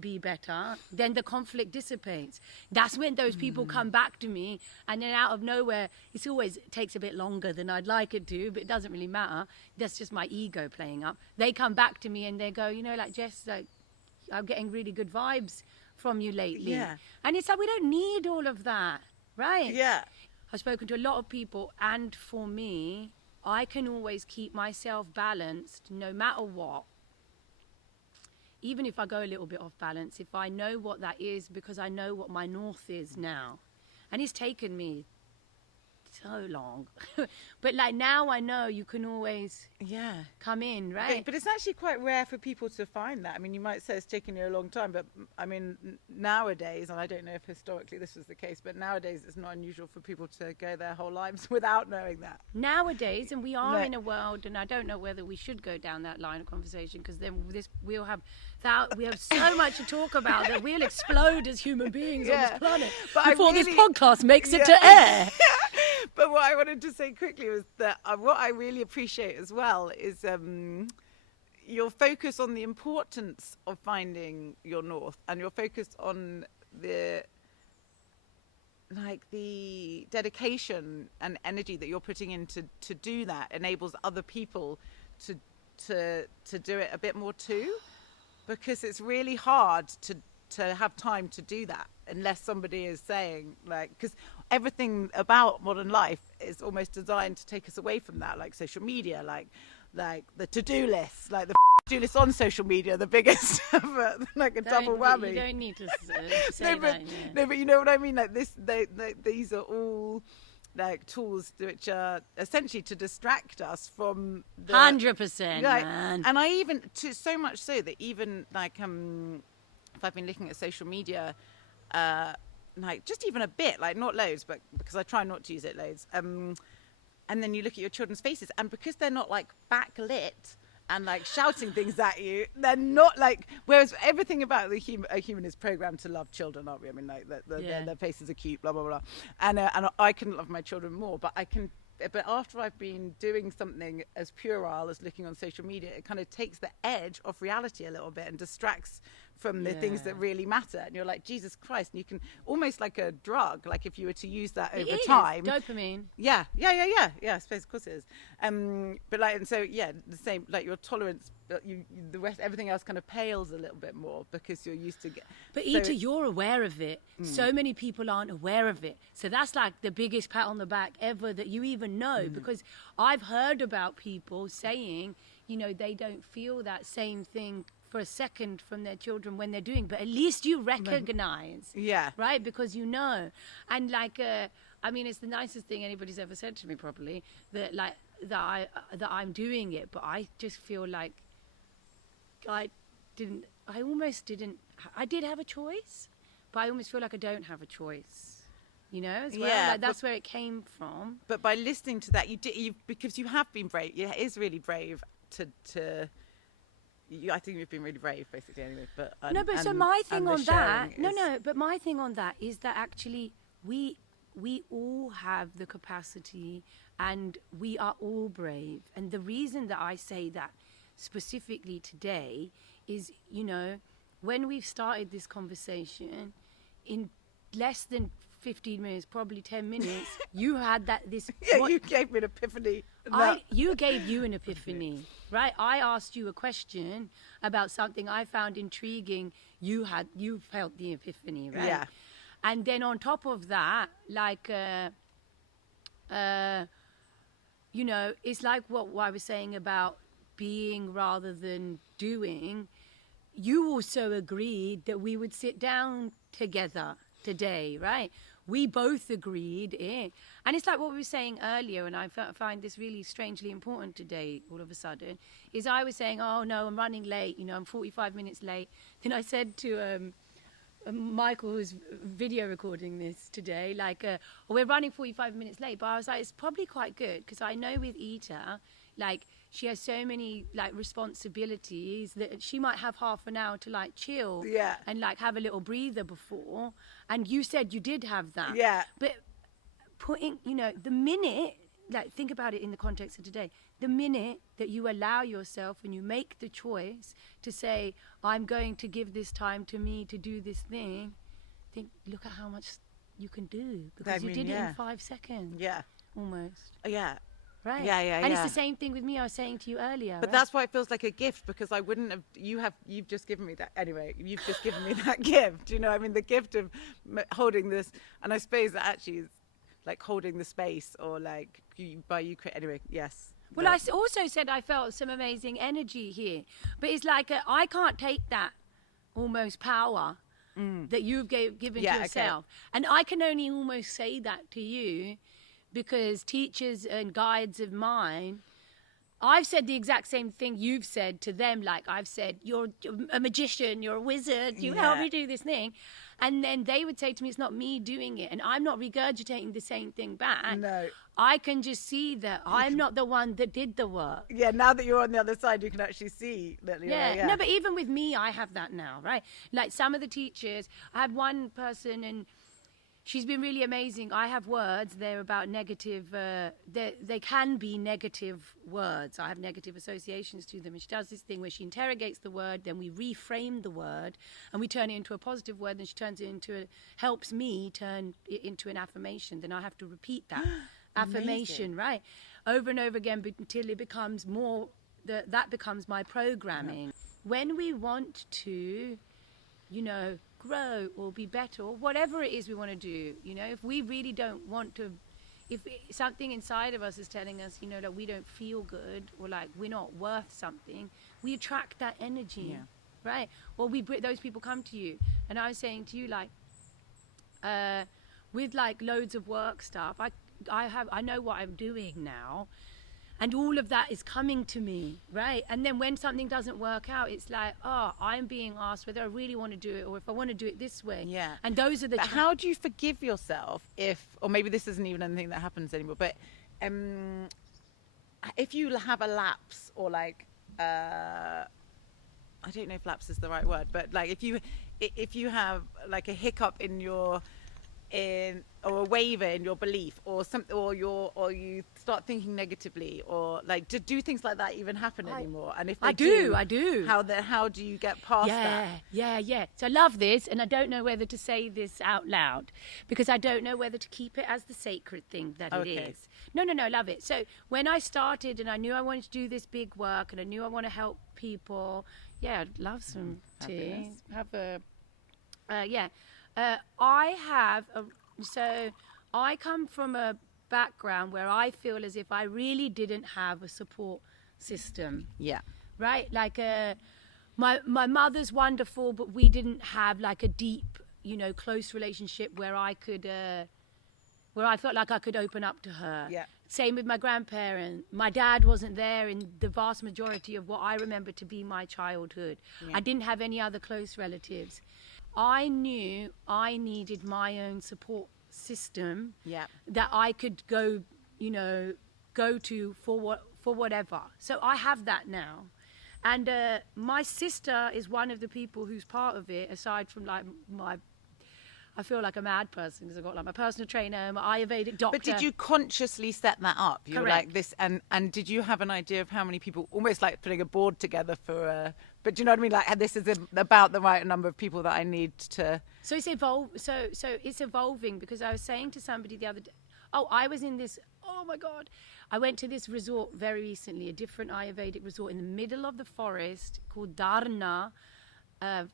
be better, then the conflict dissipates. That's when those people come back to me, and then out of nowhere, it always takes a bit longer than I'd like it to, but it doesn't really matter. That's just my ego playing up. They come back to me and they go, you know, like, Jess, like, I'm getting really good vibes from you lately. Yeah. And it's like, we don't need all of that, right? Yeah. I've spoken to a lot of people, and for me, I can always keep myself balanced no matter what. Even if I go a little bit off balance, if I know what that is, because I know what my north is now. And it's taken me so long. But like now I know you can always come in, right? But it's actually quite rare for people to find that. I mean, you might say it's taken you a long time, but I mean, nowadays, and I don't know if historically this was the case, but nowadays it's not unusual for people to go their whole lives without knowing that. Nowadays, and we are in a world, and I don't know whether we should go down that line of conversation, because then we'll have we have so much to talk about that we'll explode as human beings on this planet but before this podcast makes it to air. But what I wanted to say quickly was that what I really appreciate as well is your focus on the importance of finding your north, and your focus on the dedication and energy that you're putting in to do that enables other people to do it a bit more too, because it's really hard to have time to do that unless somebody is saying, like, because everything about modern life is almost designed to take us away from that, like social media, like the to-do lists, like the to-do lists on social media, the biggest ever, like double whammy. You don't need to say that. Yeah. No, but you know what I mean? Like these are all like tools which are essentially to distract us from 100%, like, man. And I even, so much so that even like if I've been looking at social media, like just even a bit, like not loads, but because I try not to use it loads, and then you look at your children's faces, and because they're not like backlit and like shouting things at you, they're not like, whereas everything about a human is programmed to love children, aren't we? I mean, like their faces are cute, blah blah blah, and I couldn't love my children more, but after I've been doing something as puerile as looking on social media, it kind of takes the edge off reality a little bit and distracts from the things that really matter. And you're like, Jesus Christ, and you can almost like a drug, like if you were to use that over time. Dopamine. Yeah, I suppose, of course it is. But like, and so yeah, the same, like your tolerance, the rest, everything else kind of pales a little bit more because you're used to But Ita, you're aware of it. So many people aren't aware of it. So that's like the biggest pat on the back ever that you even know, because I've heard about people saying, you know, they don't feel that same thing for a second from their children when they're doing, but at least you recognize, right? Because you know, and like, I mean, it's the nicest thing anybody's ever said to me, probably, that I'm doing it, but I just feel like I did have a choice, but I almost feel like I don't have a choice. You know, as well. Yeah, like that's where it came from. But by listening to that, because you have been brave. Yeah, it is really brave to. I think you've been really brave, basically. Anyway, but so my thing on that, but my thing on that is that actually we all have the capacity, and we are all brave. And the reason that I say that specifically today is, you know, when we've started this conversation, in less than 15 minutes, probably 10 minutes, you had you gave me an epiphany. You gave you an epiphany, right? I asked you a question about something I found intriguing. You felt the epiphany, right? Yeah. And then on top of that, like, you know, it's like what I was saying about being rather than doing. You also agreed that we would sit down together today, right? We both agreed, and it's like what we were saying earlier, and I find this really strangely important today, all of a sudden, is I was saying, oh no, I'm running late, you know, I'm 45 minutes late. Then I said to Michael, who's video recording this today, like, we're running 45 minutes late, but I was like, it's probably quite good, because I know with Ita, like, she has so many like responsibilities that she might have half an hour to like chill and like have a little breather before. And you said you did have that. Yeah. But putting, you know, the minute, like think about it in the context of today, the minute that you allow yourself and you make the choice to say, I'm going to give this time to me to do this thing, look at how much you can do, because you did it in 5 seconds. Yeah. Almost. Yeah. Right. And it's the same thing with me. I was saying to you earlier. But that's why it feels like a gift, because I wouldn't have. You've just given me that. Anyway, you've just given me that gift. You know, I mean, the gift of holding this, and I suppose that actually is like holding the space, or like anyway. Yes. Well, I also said I felt some amazing energy here, but it's like I can't take that almost power that you've given to yourself, and I can only almost say that to you. Because teachers and guides of mine, I've said the exact same thing you've said to them. Like I've said, you're a magician, you're a wizard, you help me do this thing. And then they would say to me, it's not me doing it. And I'm not regurgitating the same thing back. No. I can just see that I'm not the one that did the work. Yeah, now that you're on the other side, you can actually see that. No, but even with me, I have that now, right? Like some of the teachers, I had one person, and she's been really amazing. I have words, they're about negative, they can be negative words. I have negative associations to them. And she does this thing where she interrogates the word, then we reframe the word, and we turn it into a positive word, and she turns it into, helps me turn it into an affirmation. Then I have to repeat that affirmation, right? Over and over again until it becomes more, that becomes my programming. Yeah. When we want to, grow or be better or whatever it is we want to do, if we really don't want to, if something inside of us is telling us, that we don't feel good or like we're not worth something, we attract that energy, right? Or those people come to you. And I was saying to you, like, with like loads of work stuff, I know what I'm doing now. And all of that is coming to me, right? And then when something doesn't work out, it's like, I'm being asked whether I really want to do it or if I want to do it this way. Yeah. And those are the... But how do you forgive yourself or maybe this isn't even anything that happens anymore, but if you have a lapse or like, I don't know if lapse is the right word, but like if you have like a hiccup or a waiver in your belief or something, or you start thinking negatively, or like, do things like that even happen anymore? And if they I do. How do you get past that? Yeah. So I love this, and I don't know whether to say this out loud because I don't know whether to keep it as the sacred thing that it is. No, I love it. So when I started and I knew I wanted to do this big work and I knew I want to help people, I'd love some tea. I come from a background where I feel as if I really didn't have a support system. Yeah. Right? Like my mother's wonderful, but we didn't have like a deep, close relationship where I could where I felt like I could open up to her. Yeah. Same with my grandparents. My dad wasn't there in the vast majority of what I remember to be my childhood. Yeah. I didn't have any other close relatives. I knew I needed my own support system that I could go to for whatever. So I have that now. And my sister is one of the people who's part of it, aside from like I feel like a mad person because I've got like my personal trainer, my Ayurvedic doctor. But did you consciously set that up? You Correct. were like this, and did you have an idea of how many people, almost like putting a board together for but do you know what I mean? Like, this is about the right number of people that I need to... So it's it's evolving, because I was saying to somebody the other day, I was in this, oh my God. I went to this resort very recently, a different Ayurvedic resort in the middle of the forest called Dharna.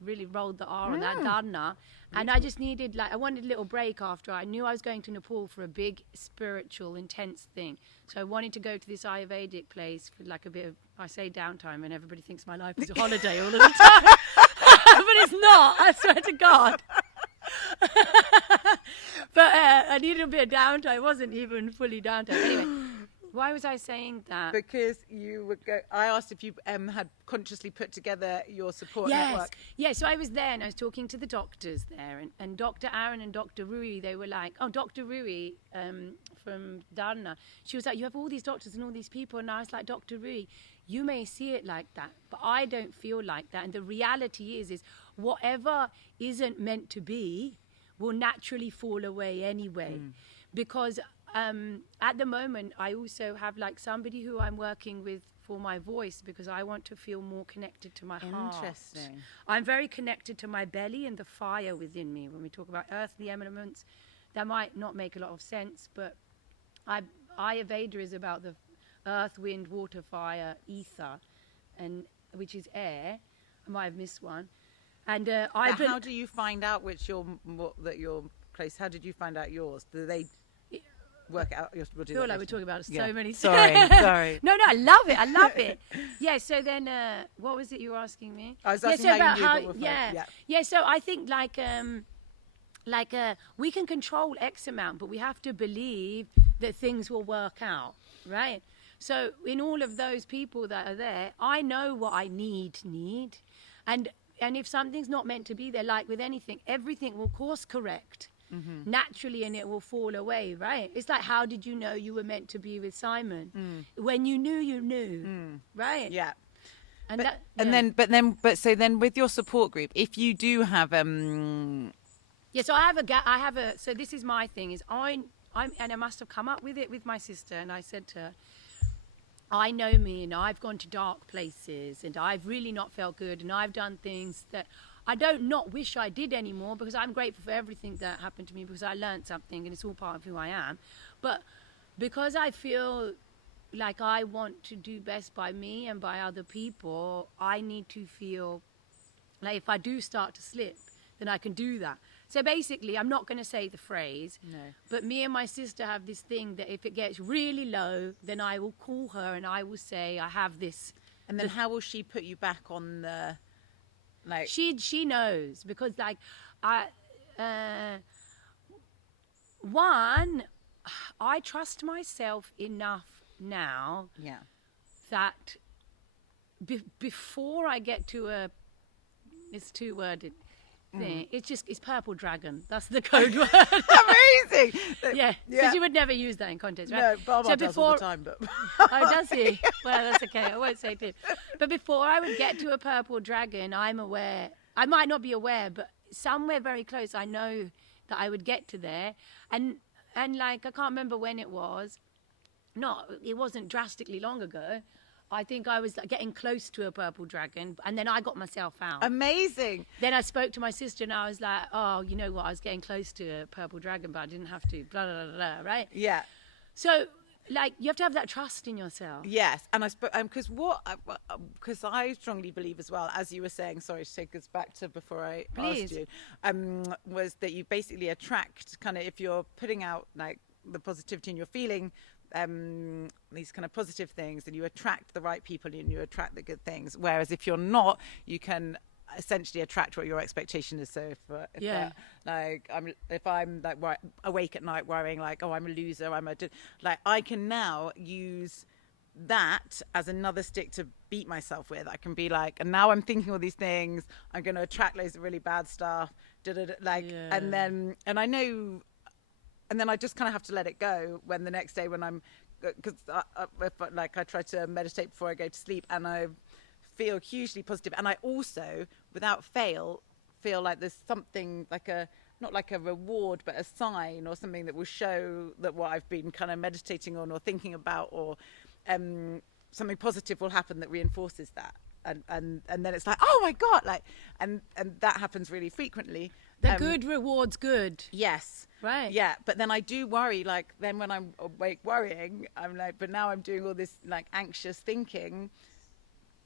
Really rolled the R on that, Dharna. And I just needed, I wanted a little break after. I knew I was going to Nepal for a big spiritual, intense thing. So I wanted to go to this Ayurvedic place for like a bit of, I say downtime, and everybody thinks my life is a holiday all of the time. But it's not, I swear to God. But I needed a bit of downtime. It wasn't even fully downtime. Anyway. Why was I saying that? Because I asked if you had consciously put together your support network. Yeah, so I was there and I was talking to the doctors there, and Dr. Aaron and Dr. Rui, they were like, Dr. Rui from Dharna, she was like, you have all these doctors and all these people, and I was like, Dr. Rui, you may see it like that, but I don't feel like that. And the reality is whatever isn't meant to be will naturally fall away anyway. Because at the moment, I also have like somebody who I'm working with for my voice, because I want to feel more connected to my heart. Interesting. I'm very connected to my belly and the fire within me. When we talk about earthly elements, that might not make a lot of sense, but Ayurveda is about the earth, wind, water, fire, ether, and which is air. I might have missed one. And how do you find out which that you're close? How did you find out yours? Do they work out? I feel like we're talking about so many. Sorry. No, I love it. Yeah. So then, what was it you were asking me? I was asking how you knew. Yeah. So I think we can control X amount, but we have to believe that things will work out, right? So in all of those people that are there, I know what I need, and if something's not meant to be there, like with anything, everything will course correct. Naturally, and it will fall away, right? It's like, how did you know you were meant to be with Simon? When you knew, right? Yeah. And so then with your support group, if you do have Yeah, so so this is my thing, is and I must have come up with it with my sister, and I said to her, I know me, and I've gone to dark places, and I've really not felt good, and I've done things that I don't not wish I did anymore, because I'm grateful for everything that happened to me, because I learned something, and it's all part of who I am. But because I feel like I want to do best by me and by other people, I need to feel like if I do start to slip, then I can do that. So basically, I'm not going to say the phrase, No. but me and my sister have this thing that if it gets really low, then I will call her and I will say, I have this. And then how will she put you back on the, like... She knows, because like, I trust myself enough now that before I get to it's two-worded thing, it's purple dragon. That's the code word. Amazing. Yeah, because you would never use that in context, right? No, Barbara does all the time, but... Oh, does he? Well, that's okay. I won't say it. But before I would get to a purple dragon, I'm aware. I might not be aware, but somewhere very close, I know that I would get to there. And like, I can't remember when it was. No, it wasn't drastically long ago. I think I was like getting close to a purple dragon, and then I got myself out. Amazing. Then I spoke to my sister, and I was like, oh, you know what? I was getting close to a purple dragon, but I didn't have to, blah, blah, blah, blah, right? Yeah. So, like, you have to have that trust in yourself. Yes. And I spoke, because I strongly believe as well, as you were saying, sorry to take us back to before I asked you, was that you basically attract kind of, if you're putting out like the positivity and you're feeling these kind of positive things, and you attract the right people and you attract the good things, whereas if you're not, you can essentially attract what your expectation is. So if I'm like awake at night worrying like, oh, I'm a loser, I can now use that as another stick to beat myself with. I can be like, and now I'm thinking all these things, I'm going to attract loads of really bad stuff, and then I just kind of have to let it go when the next day when I'm, because I try to meditate before I go to sleep, and I feel hugely positive, and I also, without fail, feel like there's something like not like a reward, but a sign or something that will show that what I've been kind of meditating on or thinking about, or something positive will happen that reinforces that. And then it's like, oh my God, and that happens really frequently. The good rewards good. Yes. Right. Yeah. But then I do worry, then when I'm awake worrying, I'm like, but now I'm doing all this anxious thinking.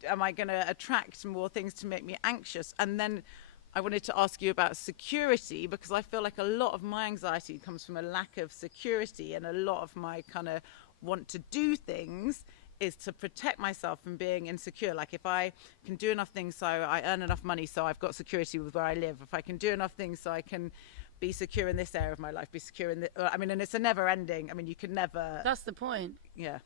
Am I going to attract more things to make me anxious? And then I wanted to ask you about security, because I feel like a lot of my anxiety comes from a lack of security, and a lot of my kind of want to do things is to protect myself from being insecure. Like if I can do enough things so I earn enough money so I've got security with where I live, if I can do enough things so I can be secure in this area of my life, be secure in and it's a never ending, you could never... That's the point. Yeah.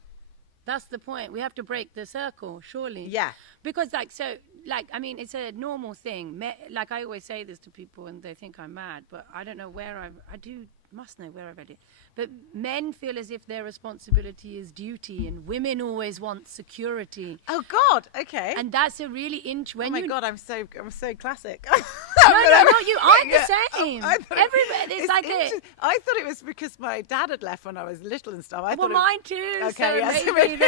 That's the point. We have to break the circle, surely. Yeah. Because it's a normal thing. Like I always say this to people and they think I'm mad, but I don't know where must know where I've read it. But men feel as if their responsibility is duty, and women always want security. Oh God, okay. And that's a really God, I'm so classic. No, not you. I'm the same. Everybody, I thought it was because my dad had left when I was little and stuff. Mine too. Okay, so maybe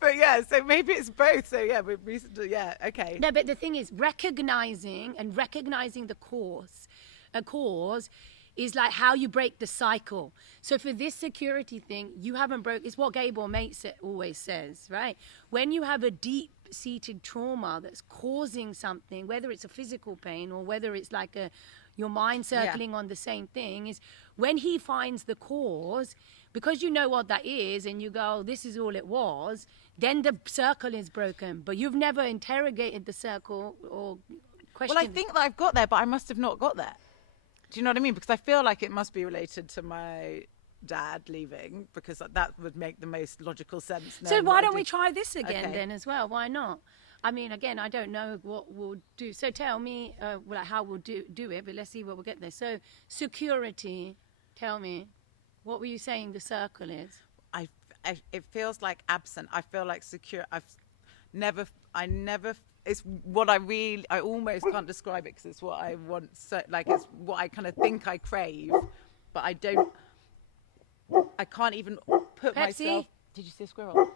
But yeah, so maybe it's both. So yeah, we recently, okay. No, but the thing is, recognizing the cause. A cause is like how you break the cycle. So for this security thing, you haven't broke. It's what Gabor Mate always says, right? When you have a deep-seated trauma that's causing something, whether it's a physical pain or whether it's like your mind circling on the same thing, is when he finds the cause, because you know what that is, and you go, this is all it was, then the circle is broken. But you've never interrogated the circle or questioned. Well, I think that I've got there, but I must have not got there. Do you know what I mean? Because I feel like it must be related to my dad leaving, because that would make the most logical sense. So why don't we try this again then as well? Why not? Again, I don't know what we'll do. So tell me how we'll do it, but let's see what we'll get there. So security, tell me, what were you saying the circle is? It feels like absent. I feel like secure. I never it's what I almost can't describe it because it's what I want. So, like, it's what I kind of think I crave, but I can't even put Pepsi? myself. Did you see a squirrel?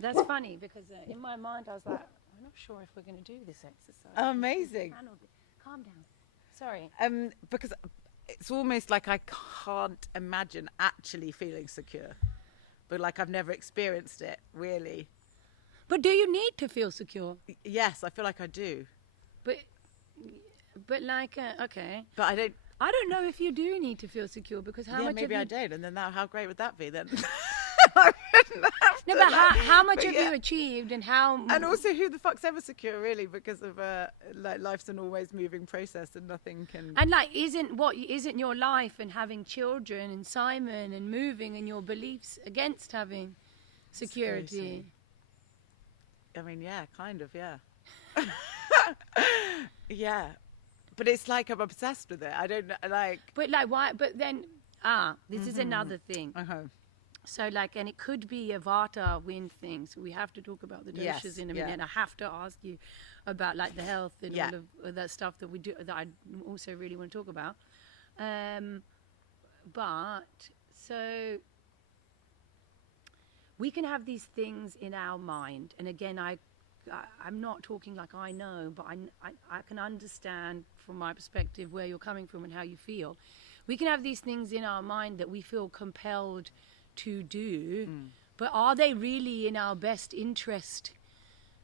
That's funny because in my mind I was like, I'm not sure if we're going to do this exercise. Amazing. Calm down. Sorry. Because it's almost like I can't imagine actually feeling secure, but like I've never experienced it really. But do you need to feel secure? Yes, I feel like I do. But like, okay. But I don't. I don't know if you do need to feel secure because how much maybe have I you... don't, and then how great would that be then? No, but how much have you achieved and how... And also, who the fuck's ever secure, really? Because of like life's an always moving process, and nothing can. And like, isn't your life and having children and Simon and moving and your beliefs against having security? I mean, yeah, kind of, yeah. Yeah, but it's like I'm obsessed with it. I don't like. But like, why? But then, this is another thing. So like, and it could be a Vata wind thing. So we have to talk about the doshas in a minute. And I have to ask you about like the health and all of that stuff that we do that I also really want to talk about. But so we can have these things in our mind, and again, I'm not talking like I know, but I can understand from my perspective where you're coming from and how you feel. We can have these things in our mind that we feel compelled to do, but are they really in our best interest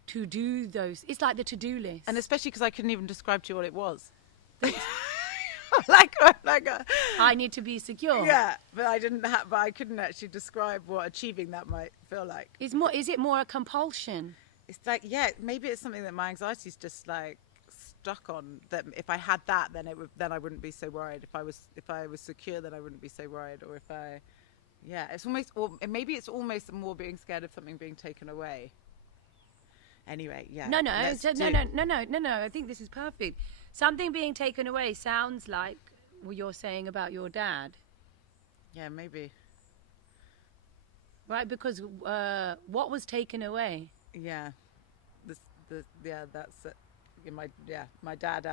to do those? It's like the to-do list. And especially because I couldn't even describe to you what it was. I need to be secure. Yeah, but I couldn't actually describe what achieving that might feel like. Is it more a compulsion? It's like, maybe it's something that my anxiety's just like stuck on. That if I had that, then I wouldn't be so worried. If I was secure, then I wouldn't be so worried. Or if it's almost, or maybe it's almost more being scared of something being taken away. Anyway, yeah. No. I think this is perfect. Something being taken away sounds like what you're saying about your dad. Yeah, maybe. Right, because what was taken away? Yeah, that's it. My dad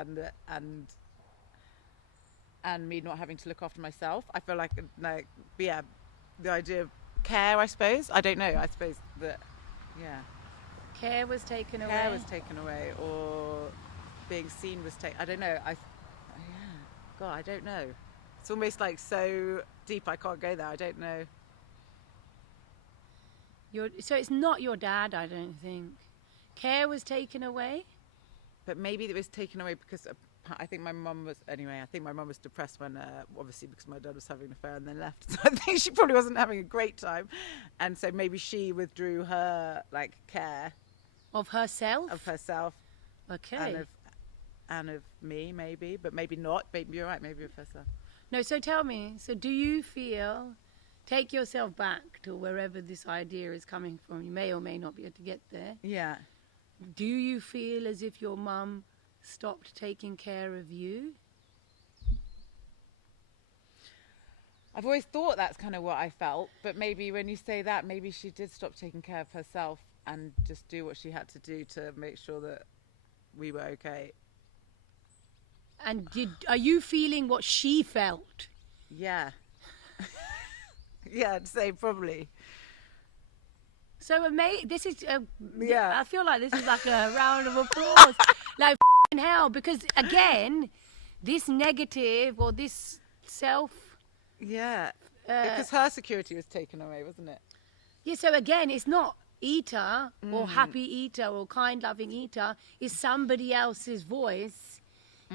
and me not having to look after myself. I feel like the idea of care. I suppose I don't know. I suppose that Care was taken away. Care was taken away, or being seen was taken. I don't know. God, I don't know. It's almost like so deep. I can't go there. I don't know. So it's not your dad, I don't think. Care was taken away? But maybe it was taken away because I think my mum was depressed when, obviously because my dad was having an affair and then left. So I think she probably wasn't having a great time. And so maybe she withdrew her, like, care. Of herself? Of herself. Okay. And of me, maybe. But maybe not. Maybe you're right, maybe of herself. No, so tell me. So do you feel... Take yourself back to wherever this idea is coming from. You may or may not be able to get there. Yeah. Do you feel as if your mum stopped taking care of you? I've always thought that's kind of what I felt. But maybe when you say that, maybe she did stop taking care of herself and just do what she had to do to make sure that we were okay. And are you feeling what she felt? Yeah. Yeah, I'd say probably. So this is, yeah. I feel like this is like a round of applause. Like hell, because again, this negative or this self. Yeah, because her security was taken away, wasn't it? Yeah, so again, it's not Ita or happy Ita or kind, loving Ita. It's somebody else's voice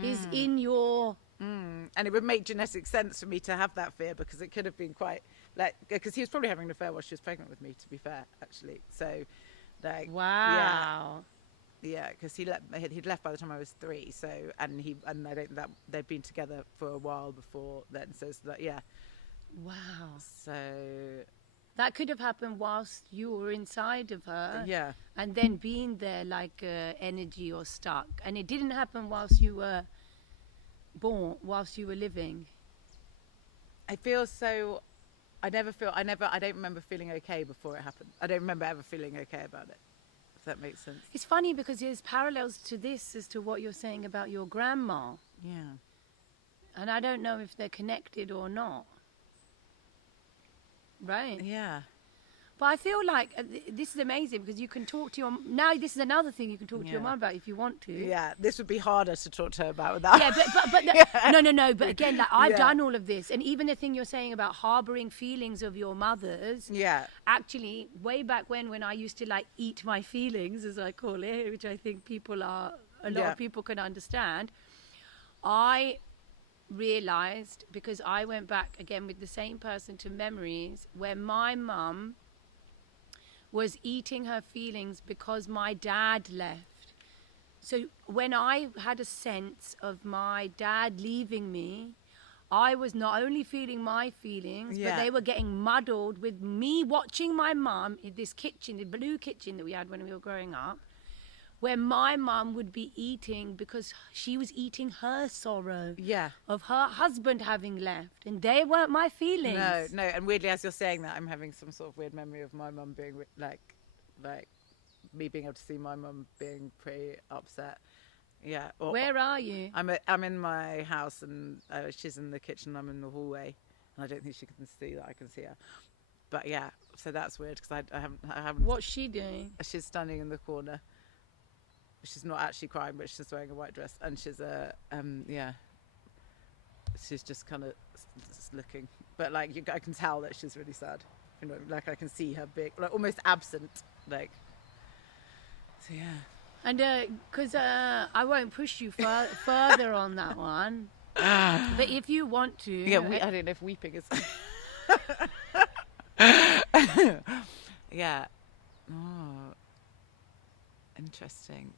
is in your... And it would make genetic sense for me to have that fear because it could have been quite like because he was probably having an affair while she was pregnant with me. To be fair, actually, so like wow, yeah, because he'd left by the time I was 3. So and I don't that they'd been together for a while before then. So it's like wow. So that could have happened whilst you were inside of her. Yeah, and then being there like energy or stuck, and it didn't happen whilst you were born, whilst you were living. I feel so. I don't remember feeling okay before it happened. I don't remember ever feeling okay about it. that makes sense. It's funny because there's parallels to this as to what you're saying about your grandma. Yeah. And I don't know if they're connected or not. Right? Yeah. But I feel like this is amazing because you can talk to your... Now, this is another thing you can talk to your Yeah. mum about if you want to. Yeah, this would be harder to talk to her about without. Yeah, but no. But again, like I've done all of this, and even the thing you're saying about harboring feelings of your mother's. Yeah. Actually, way back when I used to like eat my feelings, as I call it, which I think a lot of people can understand. I realized, because I went back again with the same person to memories where my mum was eating her feelings because my dad left. So when I had a sense of my dad leaving me, I was not only feeling my feelings, but they were getting muddled with me watching my mum in this kitchen, the blue kitchen that we had when we were growing up, where my mum would be eating because she was eating her sorrow of her husband having left, and they weren't my feelings. No, and weirdly, as you're saying that, I'm having some sort of weird memory of my mum being like me being able to see my mum being pretty upset. Yeah. Where are you? I'm in my house, and she's in the kitchen. I'm in the hallway, and I don't think she can see that I can see her. But yeah, so that's weird because I haven't. What's she doing? She's standing in the corner. She's not actually crying, but she's wearing a white dress, and she's she's just kind of looking, but like I can tell that she's really sad. You know, like I can see her big, like almost absent, like. So yeah. And because I won't push you further on that one, but if you want to, I don't know if weeping is. Yeah. Oh, interesting.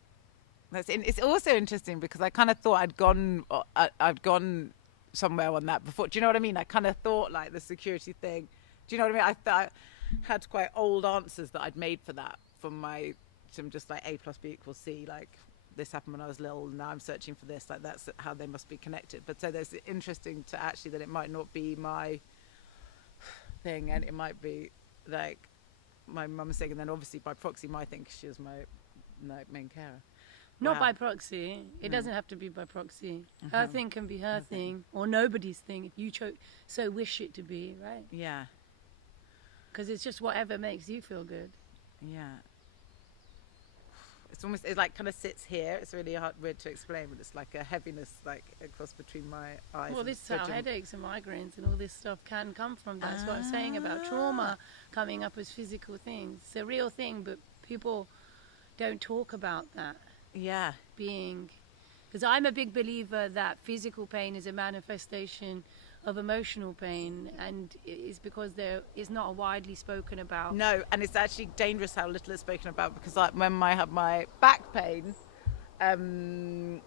It's also interesting because I kind of thought I'd gone somewhere on that before. Do you know what I mean? I kind of thought like the security thing. Do you know what I mean? I thought I had quite old answers that I'd made for that from just like A plus B equals C. Like this happened when I was little, and now I'm searching for this. Like that's how they must be connected. But so there's interesting to actually that it might not be my thing, and it might be like my mum's thing, and then obviously by proxy my thing, 'cause she was my main carer. Not by proxy. It doesn't have to be by proxy. Her thing can be her thing, or nobody's thing if you so wish it to be, right? Yeah. Because it's just whatever makes you feel good. Yeah. It like kind of sits here. It's really weird to explain, but it's like a heaviness like across between my eyes. Well, this is how headaches and migraines and all this stuff can come from. That's what I'm saying about trauma coming up as physical things. It's a real thing, but people don't talk about that. Yeah. Because I'm a big believer that physical pain is a manifestation of emotional pain, and it's because there is not widely spoken about. No, and it's actually dangerous how little it's spoken about, because like when I had my back pain, and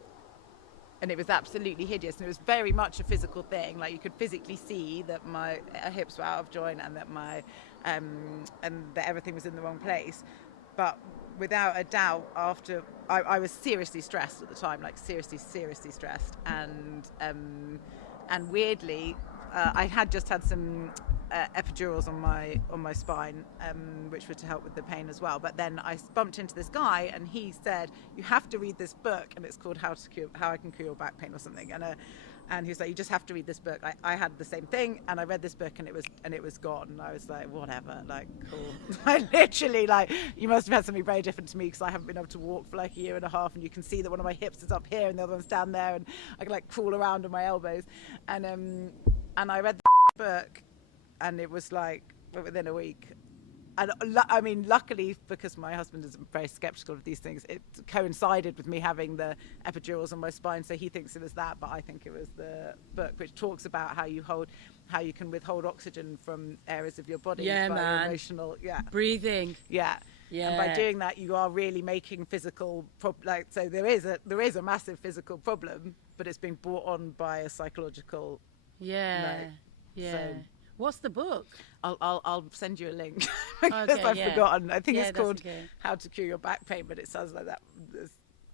it was absolutely hideous, and it was very much a physical thing. Like you could physically see that my hips were out of joint, and that and that everything was in the wrong place. But without a doubt, after I was seriously stressed at the time, like seriously stressed, and weirdly, I had just had some epidurals on my spine, which were to help with the pain as well. But then I bumped into this guy, and he said, "You have to read this book," and it's called How I Can Cure Your Back Pain or something. And he was like, "You just have to read this book." I had the same thing, and I read this book, and it was gone. And I was like, whatever, like, cool. I literally, like, you must have had something very different to me, because I haven't been able to walk for like a year and a half, and you can see that one of my hips is up here and the other one's down there, and I can like crawl around on my elbows. And I read the book, and it was like within a week. And I mean, luckily, because my husband is very skeptical of these things, it coincided with me having the epidurals on my spine. So he thinks it was that, but I think it was the book, which talks about how you can withhold oxygen from areas of your body by emotional, breathing. Yeah. And by doing that, you are really making physical so there is a massive physical problem, but it's being brought on by a psychological. So, what's the book? I'll send you a link because I've forgotten. I think it's called How to Cure Your Back Pain, but it sounds like that.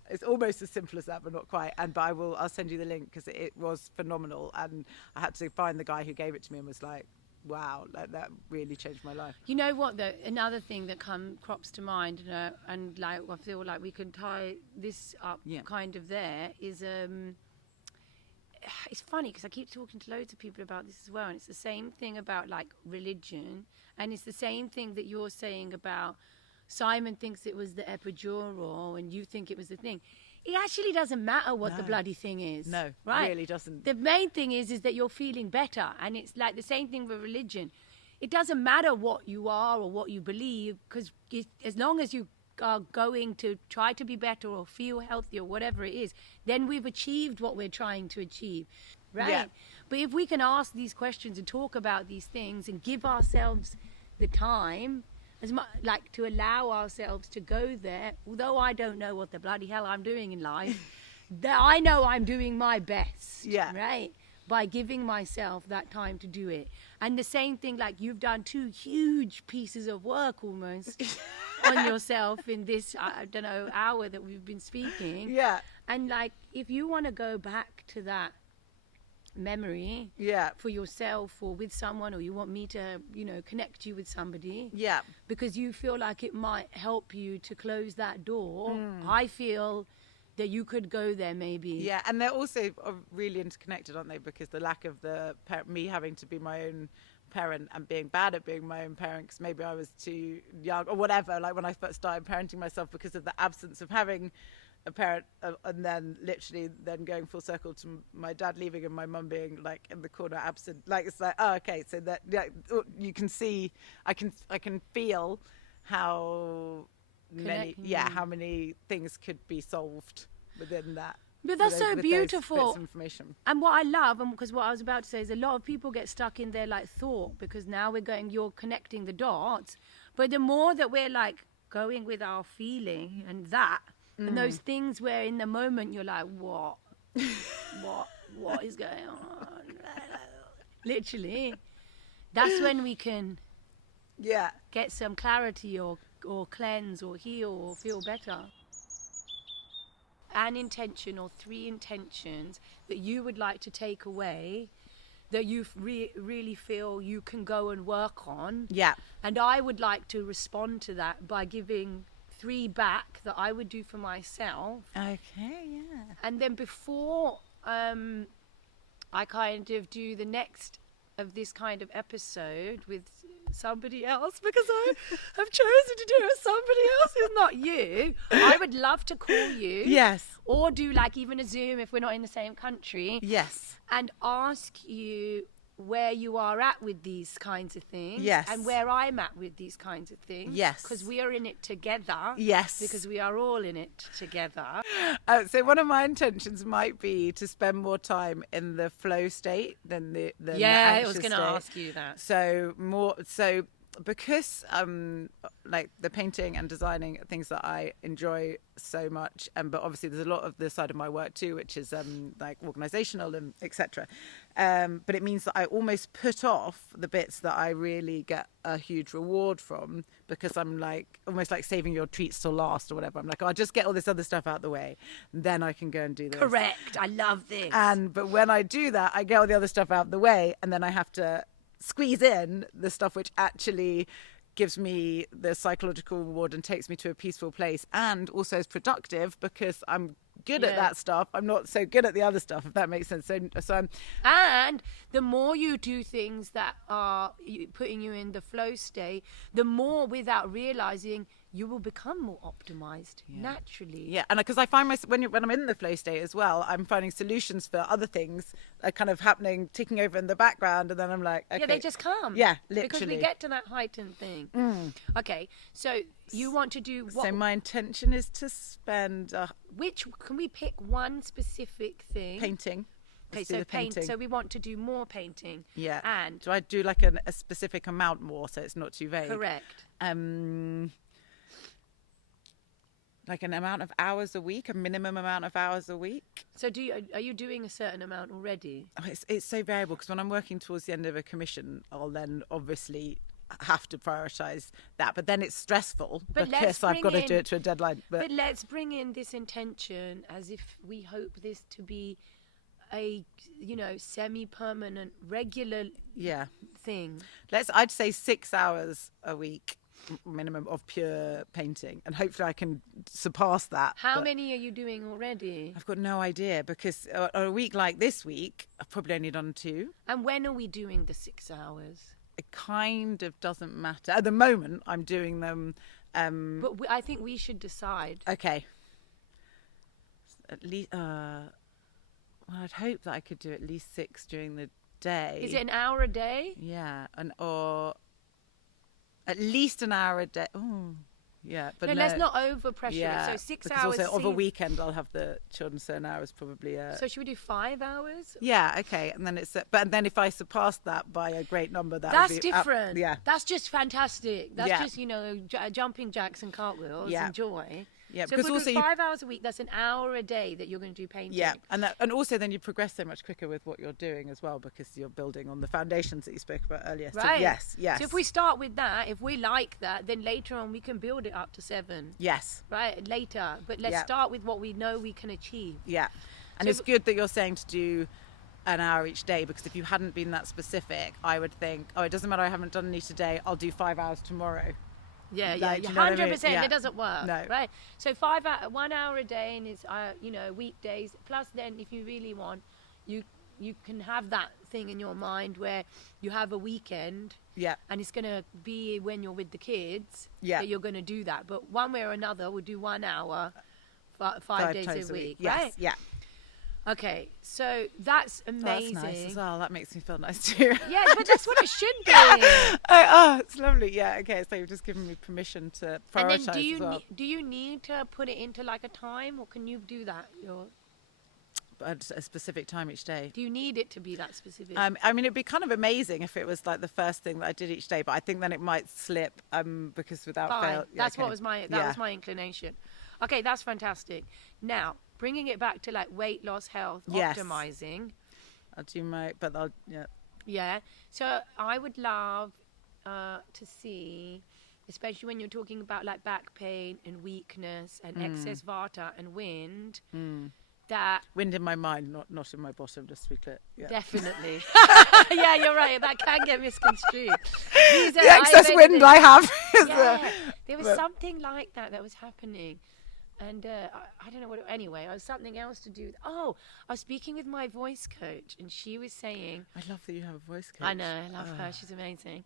It's almost as simple as that, but not quite. But I'll send you the link, because it was phenomenal, and I had to find the guy who gave it to me and was like, wow, like that really changed my life. You know what, though? Another thing that crops to mind, and like I feel like we can tie this up kind of there, is it's funny because I keep talking to loads of people about this as well, and it's the same thing about like religion, and it's the same thing that you're saying about Simon thinks it was the epidural and you think it was the thing. It actually doesn't matter what the bloody thing is. No, right? It really doesn't. The main thing is that you're feeling better, and it's like the same thing with religion. It doesn't matter what you are or what you believe, because as long as you are going to try to be better or feel healthy or whatever it is, then we've achieved what we're trying to achieve, right? Yeah. But if we can ask these questions and talk about these things and give ourselves the time, as much like to allow ourselves to go there, although I don't know what the bloody hell I'm doing in life, that I know I'm doing my best, right? By giving myself that time to do it. And the same thing, like you've done 2 huge pieces of work almost on yourself in this, I don't know, hour that we've been speaking. Yeah. And like, if you want to go back to that memory for yourself or with someone, or you want me to, connect you with somebody, because you feel like it might help you to close that door, I feel that you could go there maybe. Yeah, and they're also really interconnected, aren't they? Because the lack of me having to be my own parent and being bad at being my own parent because maybe I was too young or whatever, like when I first started parenting myself, because of the absence of having a parent, and then literally then going full circle to my dad leaving and my mum being like in the corner absent. Like, it's like, oh, okay, so that you can see, I can feel how how many things could be solved within that. But that's so beautiful. Those bits of information. And what I love, and because what I was about to say is a lot of people get stuck in their like thought, because now you're connecting the dots. But the more that we're like going with our feeling and that, and those things where in the moment you're like, what is going on? Literally, that's when we can get some clarity or cleanse or heal or feel better. An intention or 3 intentions that you would like to take away, that you really feel you can go and work on. Yeah. And I would like to respond to that by giving 3 back that I would do for myself. Okay, yeah. And then before I kind of do the next of this kind of episode with somebody else, because I have chosen to do it with somebody else who's not you, I would love to call you. Yes. Or do like even a Zoom if we're not in the same country. Yes. And ask you where you are at with these kinds of things. Yes. And where I'm at with these kinds of things. Yes. Because we are in it together. Yes. Because we are all in it together. So one of my intentions might be to spend more time in the flow state than the I was going to ask you that. So because like the painting and designing are things that I enjoy so much, but obviously there's a lot of the side of my work too, which is like organizational and etc. But it means that I almost put off the bits that I really get a huge reward from, because I'm like almost like saving your treats till last or whatever. I'm like, I'll just get all this other stuff out of the way, then I can go and do this. Correct. I love this. But when I do that, I get all the other stuff out of the way, and then I have to squeeze in the stuff which actually gives me the psychological reward and takes me to a peaceful place, and also is productive because I'm good at that stuff. I'm not so good at the other stuff, if that makes sense. So and the more you do things that are putting you in the flow state, the more, without realizing, you will become more optimized naturally. Yeah, and because I find when I'm in the flow state as well, I'm finding solutions for other things are kind of happening, ticking over in the background, and then I'm like, okay. Yeah, they just come. Yeah, literally. Because we get to that heightened thing. Okay, so you want to do what? So my intention is to spend... can we pick one specific thing? Painting. Okay, so painting. So we want to do more painting. Yeah. And do I do like a specific amount more, so it's not too vague? Correct. Like an amount of hours a week, a minimum amount of hours a week. So are you doing a certain amount already? Oh, it's so variable, because when I'm working towards the end of a commission, I'll then obviously have to prioritise that. But then it's stressful because I've got to do it to a deadline. But let's bring in this intention as if we hope this to be a semi-permanent, regular thing? I'd say 6 hours a week minimum of pure painting, and hopefully I can surpass that. How many are you doing already? I've got no idea, because a week like this week I've probably only done 2. And when are we doing the 6 hours? It kind of doesn't matter at the moment. I'm doing them but I think we should decide. Okay, at least well, I'd hope that I could do at least 6 during the day. Is it an hour a day? Yeah, or at least an hour a day. Oh, yeah. But no, let's not over pressure it. So 6 hours. Also, of a weekend, I'll have the children certain hours probably. So should we do 5 hours? Yeah, okay. And then but then if I surpass that by a great number, that's would be different. Yeah, that's just fantastic. That's just jumping jacks and cartwheels and joy. Yeah, so because if we also do 5 hours a week, that's an hour a day that you're going to do painting. Yeah, and also then you progress so much quicker with what you're doing as well, because you're building on the foundations that you spoke about earlier. Right. So yes. So if we start with that, if we like that, then later on we can build it up to 7. Yes. Right, later. But let's start with what we know we can achieve. Yeah. And it's good that you're saying to do an hour each day, because if you hadn't been that specific, I would think, it doesn't matter, I haven't done any today, I'll do 5 hours tomorrow. Yeah, like, 100%. It doesn't work. No. Right. So 1 hour a day, and it's weekdays. Plus, then if you really want, you can have that thing in your mind where you have a weekend. Yeah. And it's gonna be when you're with the kids. Yeah. That you're gonna do that. But one way or another, we'll do 1 hour, 5 days a week. Yes. Right. Yeah. Okay, so that's amazing. That's nice as well. That makes me feel nice too. Yeah, but that's what it should be. It's lovely. Yeah, okay. So you've just given me permission to prioritise and then as well. do you need to put it into like a time, or can you do that? At a specific time each day. Do you need it to be that specific? I mean, it'd be kind of amazing if it was like the first thing that I did each day, but I think then it might slip because without fail. Yeah, that's what was my was my inclination. Okay, that's fantastic. Now, bringing it back to like weight loss, health, optimizing. I'll do Yeah. So I would love to see, especially when you're talking about like back pain and weakness and excess vata and wind, that wind in my mind, not in my bottom, just to be clear. Yeah. Definitely. Yeah, you're right. That can get misconstrued. The excess wind I have. There was something like that was happening. And I don't know what. Anyway, I was something else to do. I was speaking with my voice coach, and she was saying, I love that you have a voice coach. I know, I love her. She's amazing.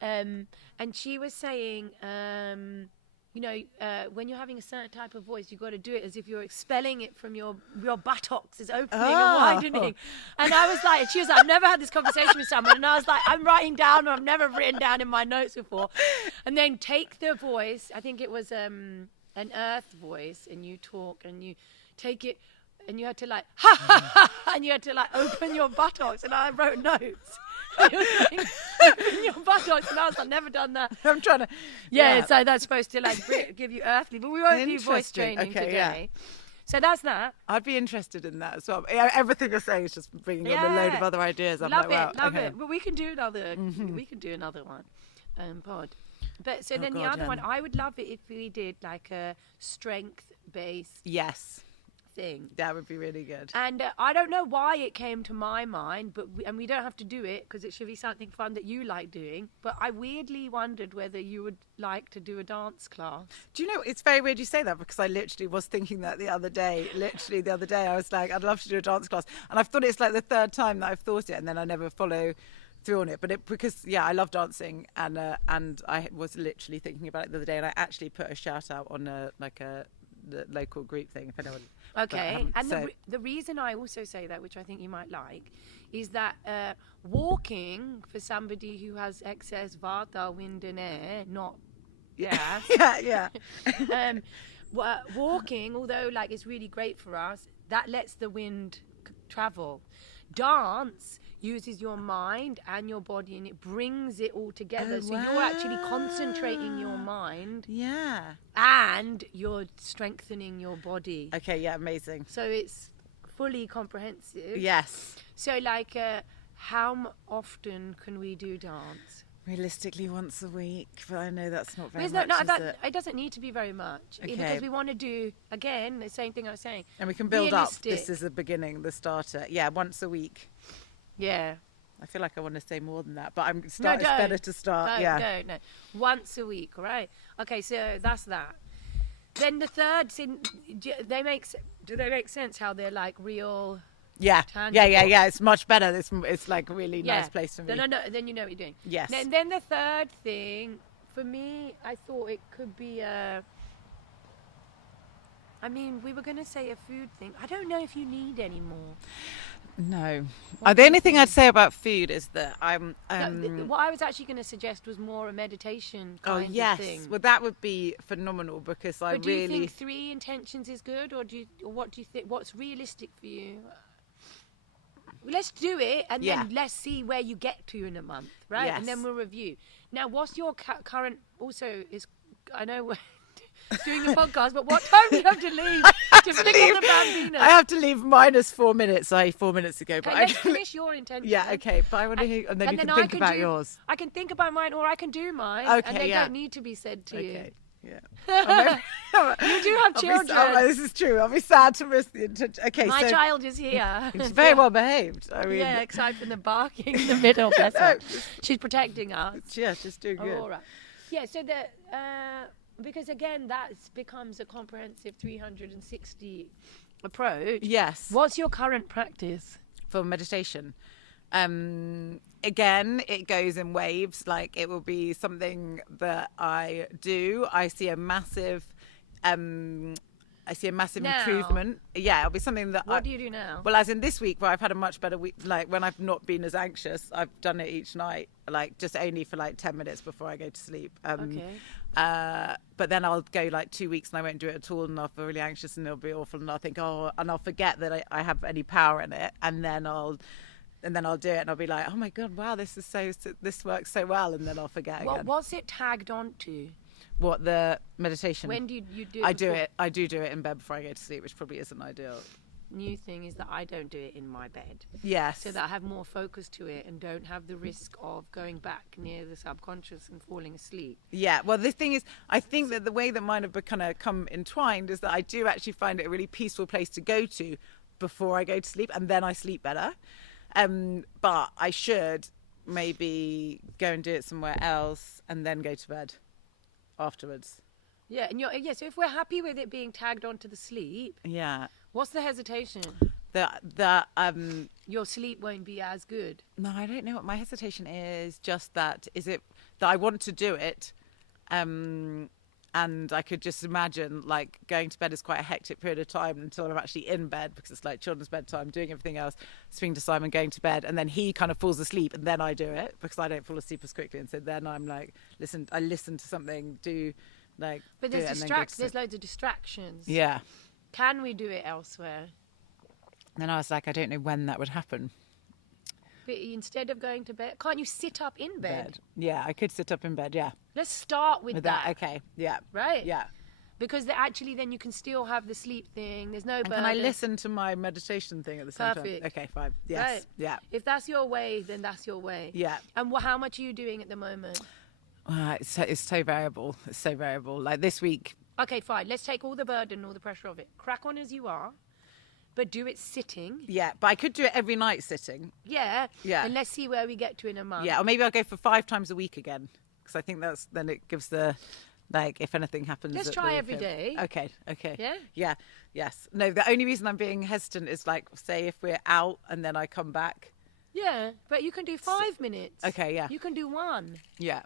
And she was saying, when you're having a certain type of voice, you've got to do it as if you're expelling it from your buttocks is opening and widening. And I was like, she was like, I've never had this conversation with someone. And I was like, I'm writing down, or I've never written down in my notes before. And then take the voice. I think it was an earth voice, and you talk and you take it, and you had to like ha ha ha, and you had to like open your buttocks, and I wrote notes. Open your buttocks, and I was like, I've never done that. I'm trying to. Yeah, so that's supposed to like give you earthly, but we won't do voice training today. Yeah. So that's that. I'd be interested in that as well. Everything you're saying is just bringing on a load of other ideas. I'm love like, it. But we can do another. We can do another one. Pod. But so then the other one, I would love it if we did like a strength-based thing. That would be really good. And I don't know why it came to my mind, but we don't have to do it because it should be something fun that you like doing. But I weirdly wondered whether you would like to do a dance class. Do you know, it's very weird you say that, because I literally was thinking that the other day. I was like, I'd love to do a dance class. And I've thought it's like the 3rd time that I've thought it, and then I never follow through on it. But because I love dancing, and I was literally thinking about it the other day, and I actually put a shout out on the local group thing, if anyone. Okay, and the reason I also say that, which I think you might like, is that walking for somebody who has excess vata, wind and air, not gas. Walking, although like it's really great for us, that lets the wind travel. Dance uses your mind and your body, and it brings it all together. So you're actually concentrating your mind. Yeah. And you're strengthening your body. Okay, yeah, amazing. So it's fully comprehensive. Yes. So like, how often can we do dance? Realistically, once a week, but I know that's not very There's much, is it? it doesn't need to be very much. Okay. Because we want to do, again, the same thing I was saying. And we can build up. Realistic. This is the beginning, the starter. Yeah, once a week. Yeah. I feel like I want to say more than that, but it's don't. better to start. No. Once a week, all right? Okay, so that's that. Then the third, do they make sense how they're like real... Yeah, tangible? yeah. It's much better. It's like a really nice place for me. No. Then you know what you're doing. Yes. Then the third thing, for me, I thought it could be I mean, we were going to say a food thing. I don't know if you need any more. No. The only thing I'd say about food is that I'm... what I was actually going to suggest was more a meditation kind of thing. Well, that would be phenomenal because But do you think 3 intentions is good, or what do you think? What's realistic for you? Let's do it, and then let's see where you get to in a month, right? Yes. And then we'll review. Now, what's your current? Also, I know we're doing the podcast, but what time do you have to leave to pick up the bambino? I have to leave minus 4 minutes, 4 minutes ago. But Okay, let's finish your intention. Yeah, okay. But I want to hear, and then you can think about yours. I can think about mine, or I can do mine, Okay, and they don't need to be said to you. Okay. Yeah. You do have children. This is true. I'll be sad to miss the intention. Okay, My child is here. It's very well behaved. I mean, yeah, aside from the barking in the middle. Bless her. She's protecting us. Yeah, she's doing good. All right. Yeah, so because again, that becomes a comprehensive 360 approach. Yes. What's your current practice? For meditation. Again, it goes in waves. Like it will be something that I do. I see a massive improvement. Yeah, it'll be something that What do you do now? Well, as in this week where I've had a much better week, like when I've not been as anxious, I've done it each night, like just only for like 10 minutes before I go to sleep. Okay. But then I'll go like 2 weeks and I won't do it at all, and I'll feel really anxious and it'll be awful, and I'll think, and I'll forget that I have any power in it, and then I'll do it and I'll be like, oh my God, wow, this works so well, and then I'll forget again. What's it tagged onto? What, the meditation? When do you do it? I do it in bed before I go to sleep, which probably isn't ideal. New thing is that I don't do it in my bed. Yes. So that I have more focus to it and don't have the risk of going back near the subconscious and falling asleep. Yeah. Well, the thing is, I think that the way that mine have kind of come entwined is that I do actually find it a really peaceful place to go to before I go to sleep, and then I sleep better. But I should maybe go and do it somewhere else and then go to bed afterwards. Yeah, and so if we're happy with it being tagged onto the sleep, yeah. What's the hesitation? Your sleep won't be as good. No, I don't know what my hesitation is. Just that that I want to do it, and I could just imagine like going to bed is quite a hectic period of time until I'm actually in bed, because it's like children's bedtime, doing everything else, speaking to Simon, going to bed, and then he kind of falls asleep, and then I do it because I don't fall asleep as quickly, and so then I'm like, I listen to something, but there's loads of distractions. Yeah. Can we do it elsewhere? And then I was like, I don't know when that would happen. But instead of going to bed, can't you sit up in bed? Yeah, I could sit up in bed, yeah. Let's start with that. Okay, yeah. Right? Yeah. Because actually then you can still have the sleep thing. There's no burden. Can I listen to my meditation thing at the same Perfect. time? Okay, fine. Yes. Right. Yeah. If that's your way, then that's your way. Yeah. And how much are you doing at the moment? It's so variable. It's so variable. Like this week. Okay, fine. Let's take all the burden, all the pressure of it. Crack on as you are, but do it sitting. Yeah, but I could do it every night sitting. Yeah. Yeah. And let's see where we get to in a month. Yeah, or maybe I'll go for 5 times a week again, because I think then it gives the, like, if anything happens. Let's try every day. Okay. Yeah? Yeah, yes. No, the only reason I'm being hesitant is, like, say if we're out and then I come back. Yeah, but you can do 5 minutes. Okay, yeah. You can do 1. Yeah.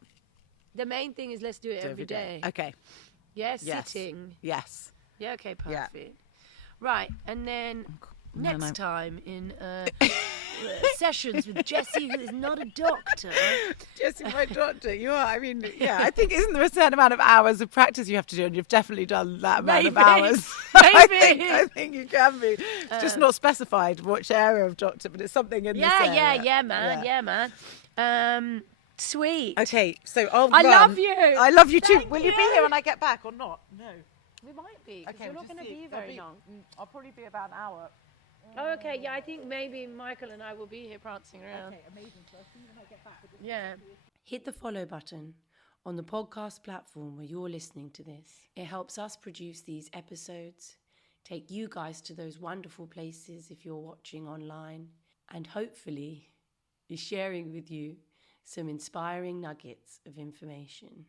The main thing is let's do it every day. Okay. Yeah, Yes. sitting. Yes. Yeah, okay, Yeah. perfect. Right, and then next time in sessions with Jessie, who is not a doctor. Jessie, my doctor, you are. I mean, yeah, I think, isn't there a certain amount of hours of practice you have to do? And you've definitely done that amount of hours. Maybe. I think you can be. It's just not specified which area of doctor, but it's something in this area. Yeah, man. Sweet. Okay, so I'll I run. love you. I love you too. Thank Will you be here when I get back or not? No. We might be, because Okay, you're we'll not going just to see. be very long. I'll probably be about an hour. Oh, okay, yeah, I think maybe Michael and I will be here prancing around. Okay, amazing. So I'll see you when I get back. Yeah. Hit the follow button on the podcast platform where you're listening to this. It helps us produce these episodes, take you guys to those wonderful places if you're watching online, and hopefully is sharing with you some inspiring nuggets of information.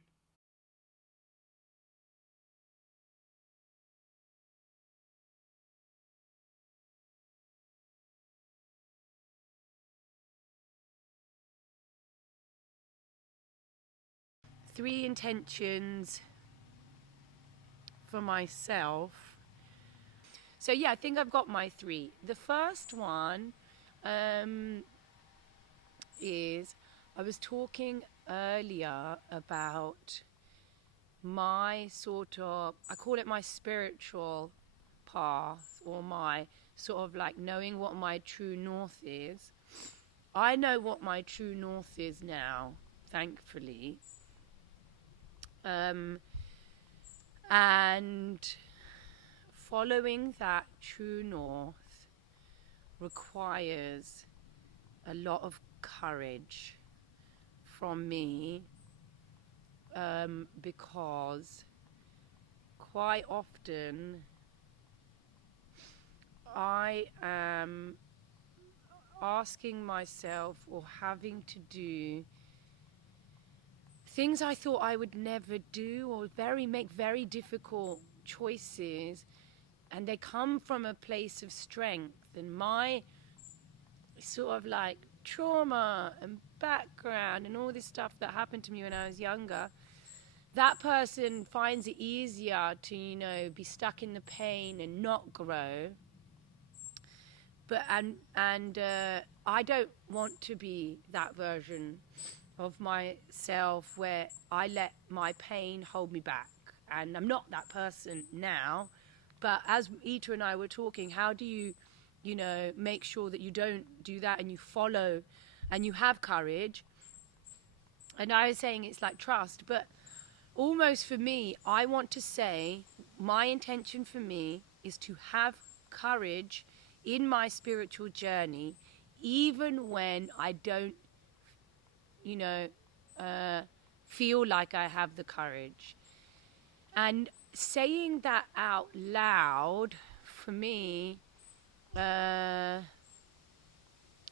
Three intentions for myself. So yeah, I think I've got my three. The first one is, I was talking earlier about my sort of, I call it my spiritual path, or my sort of like knowing what my true north is. I know what my true north is now, thankfully. And following that true north requires a lot of courage from me, because quite often I am asking myself or having to do things I thought I would never do, or make very difficult choices, and they come from a place of strength. And my sort of like trauma and background and all this stuff that happened to me when I was younger, that person finds it easier to, you know, be stuck in the pain and not grow. But I don't want to be that version of myself where I let my pain hold me back. And I'm not that person now. But as Ita and I were talking, how do you know, make sure that you don't do that and you follow and you have courage? And I was saying it's like trust, but almost for me, I want to say my intention for me is to have courage in my spiritual journey, even when I don't, you know, feel like I have the courage. And saying that out loud for me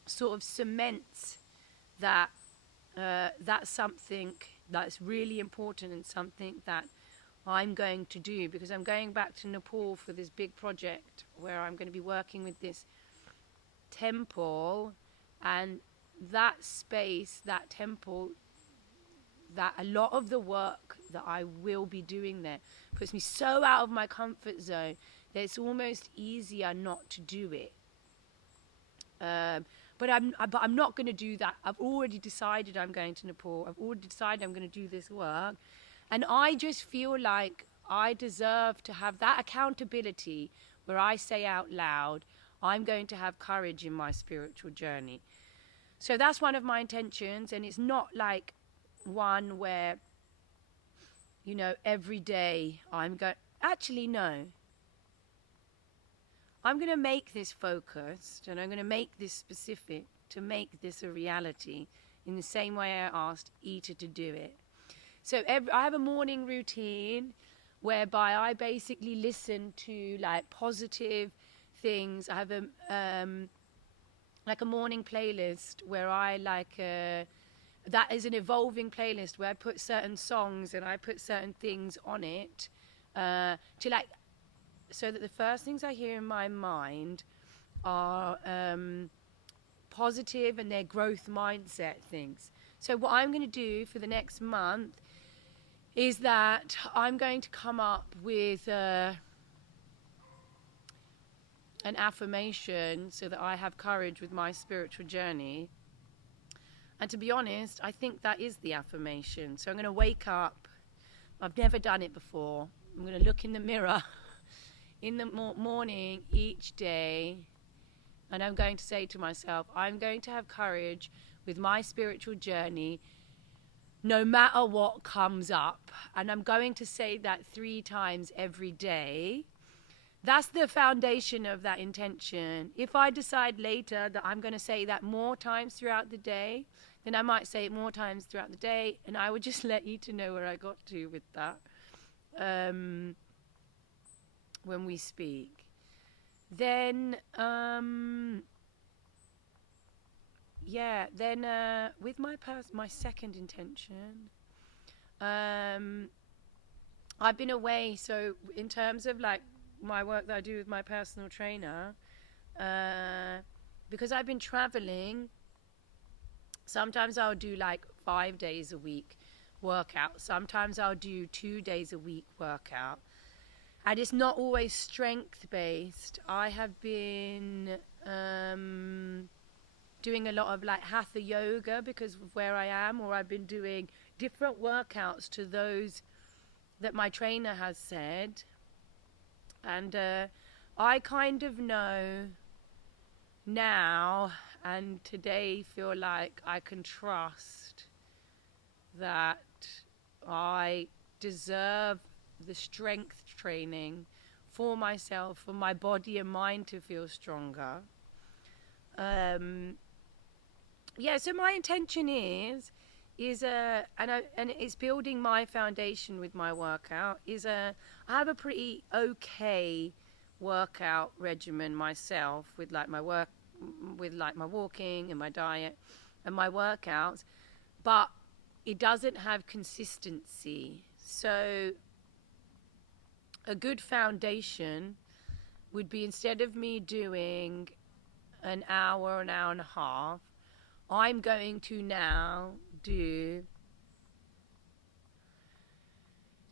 sort of cements that that's something that's really important and something that I'm going to do, because I'm going back to Nepal for this big project where I'm going to be working with this temple, and that space, that temple, that a lot of the work that I will be doing there puts me so out of my comfort zone that it's almost easier not to do it. But I'm not going to do that. I've already decided I'm going to Nepal. I've already decided I'm going to do this work. And I just feel like I deserve to have that accountability where I say out loud, I'm going to have courage in my spiritual journey. So that's one of my intentions. And it's not like one where, you know, every day I'm going... Actually, no. I'm going to make this focused, and I'm going to make this specific to make this a reality in the same way I asked Ita to do it. So I have a morning routine whereby I basically listen to like positive things. I have like a morning playlist where I that is an evolving playlist where I put certain songs and I put certain things on it to like, so that the first things I hear in my mind are positive and they're growth mindset things. So what I'm going to do for the next month is that I'm going to come up with an affirmation so that I have courage with my spiritual journey. And to be honest, I think that is the affirmation. So I'm going to wake up. I've never done it before. I'm going to look in the mirror in the morning each day, and I'm going to say to myself, I'm going to have courage with my spiritual journey no matter what comes up. And I'm going to say that 3 times every day. That's the foundation of that intention. If I decide later that I'm going to say that more times throughout the day, then I might say it more times throughout the day, and I would just let Ita know where I got to with that when we speak. Then, with my second intention, I've been away, so in terms of like my work that I do with my personal trainer, because I've been traveling, sometimes I'll do like 5 days a week workout. Sometimes I'll do 2 days a week workout. And it's not always strength based. I have been doing a lot of like hatha yoga because of where I am, or I've been doing different workouts to those that my trainer has said. And I kind of know now and today feel like I can trust that I deserve the strength training for myself, for my body and mind to feel stronger. So my intention is and it's building my foundation with my workout, I have a pretty okay workout regimen myself with like my walking and my diet and my workouts, but it doesn't have consistency. So a good foundation would be, instead of me doing an hour and a half, I'm going to now do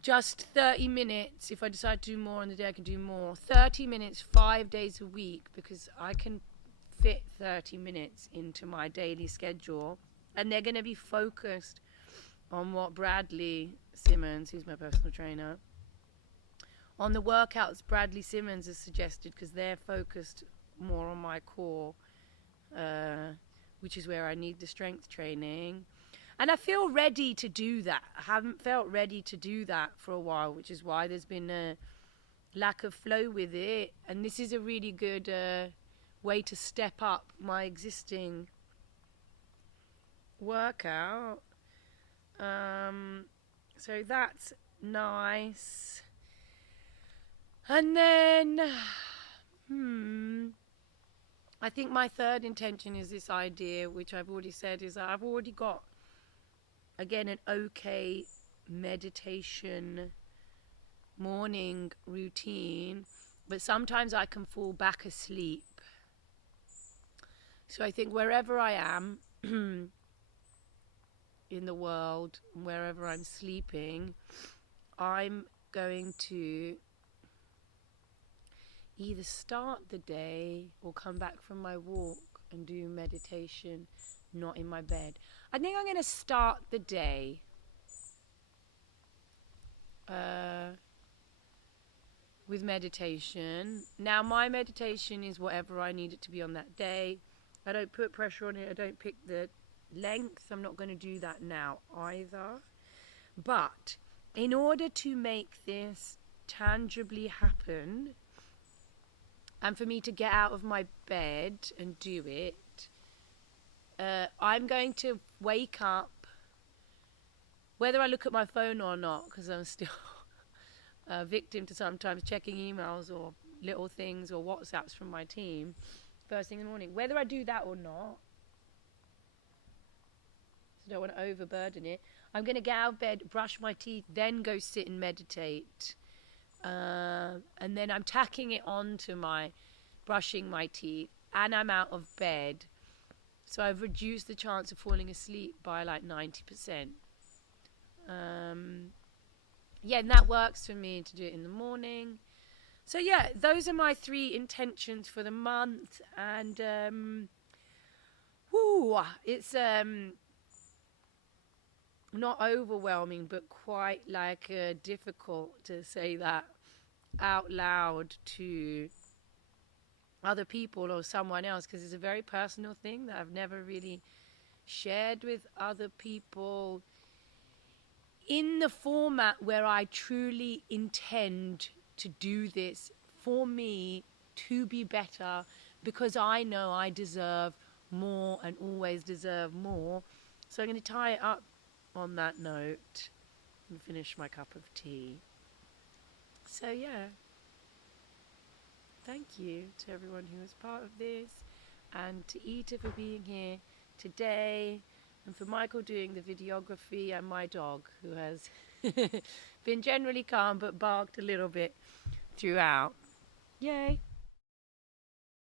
just 30 minutes. If I decide to do more on the day, I can do more. 30 minutes, 5 days a week, because I can fit 30 minutes into my daily schedule. And they're going to be focused on what Bradley Simmons, who's my personal trainer, on the workouts Bradley Simmons has suggested, because they're focused more on my core, which is where I need the strength training. And I feel ready to do that. I haven't felt ready to do that for a while, which is why there's been a lack of flow with it. And this is a really good way to step up my existing workout. So that's nice. And then, I think my third intention is this idea, which I've already said, is that I've already got, again, an okay meditation morning routine, but sometimes I can fall back asleep. So I think wherever I am in the world, wherever I'm sleeping, I'm going to either start the day or come back from my walk and do meditation, not in my bed. I think I'm going to start the day with meditation. Now, my meditation is whatever I need it to be on that day. I don't put pressure on it. I don't pick the length. I'm not going to do that now either. But in order to make this tangibly happen, and for me to get out of my bed and do it, I'm going to wake up, whether I look at my phone or not, because I'm still a victim to sometimes checking emails or little things or WhatsApps from my team first thing in the morning. Whether I do that or not, so I don't want to overburden it, I'm going to get out of bed, brush my teeth, then go sit and meditate. And then I'm tacking it on to my brushing my teeth, and I'm out of bed. So I've reduced the chance of falling asleep by like 90%. And that works for me to do it in the morning. So yeah, those are my 3 intentions for the month. And it's not overwhelming, but quite like difficult to say that out loud to other people or someone else, because it's a very personal thing that I've never really shared with other people in the format where I truly intend to do this for me to be better, because I know I deserve more and always deserve more. So I'm going to tie it up on that note and finish my cup of tea. So yeah, thank you to everyone who was part of this, and to Ita for being here today, and for Michael doing the videography, and my dog, who has been generally calm but barked a little bit throughout. Yay!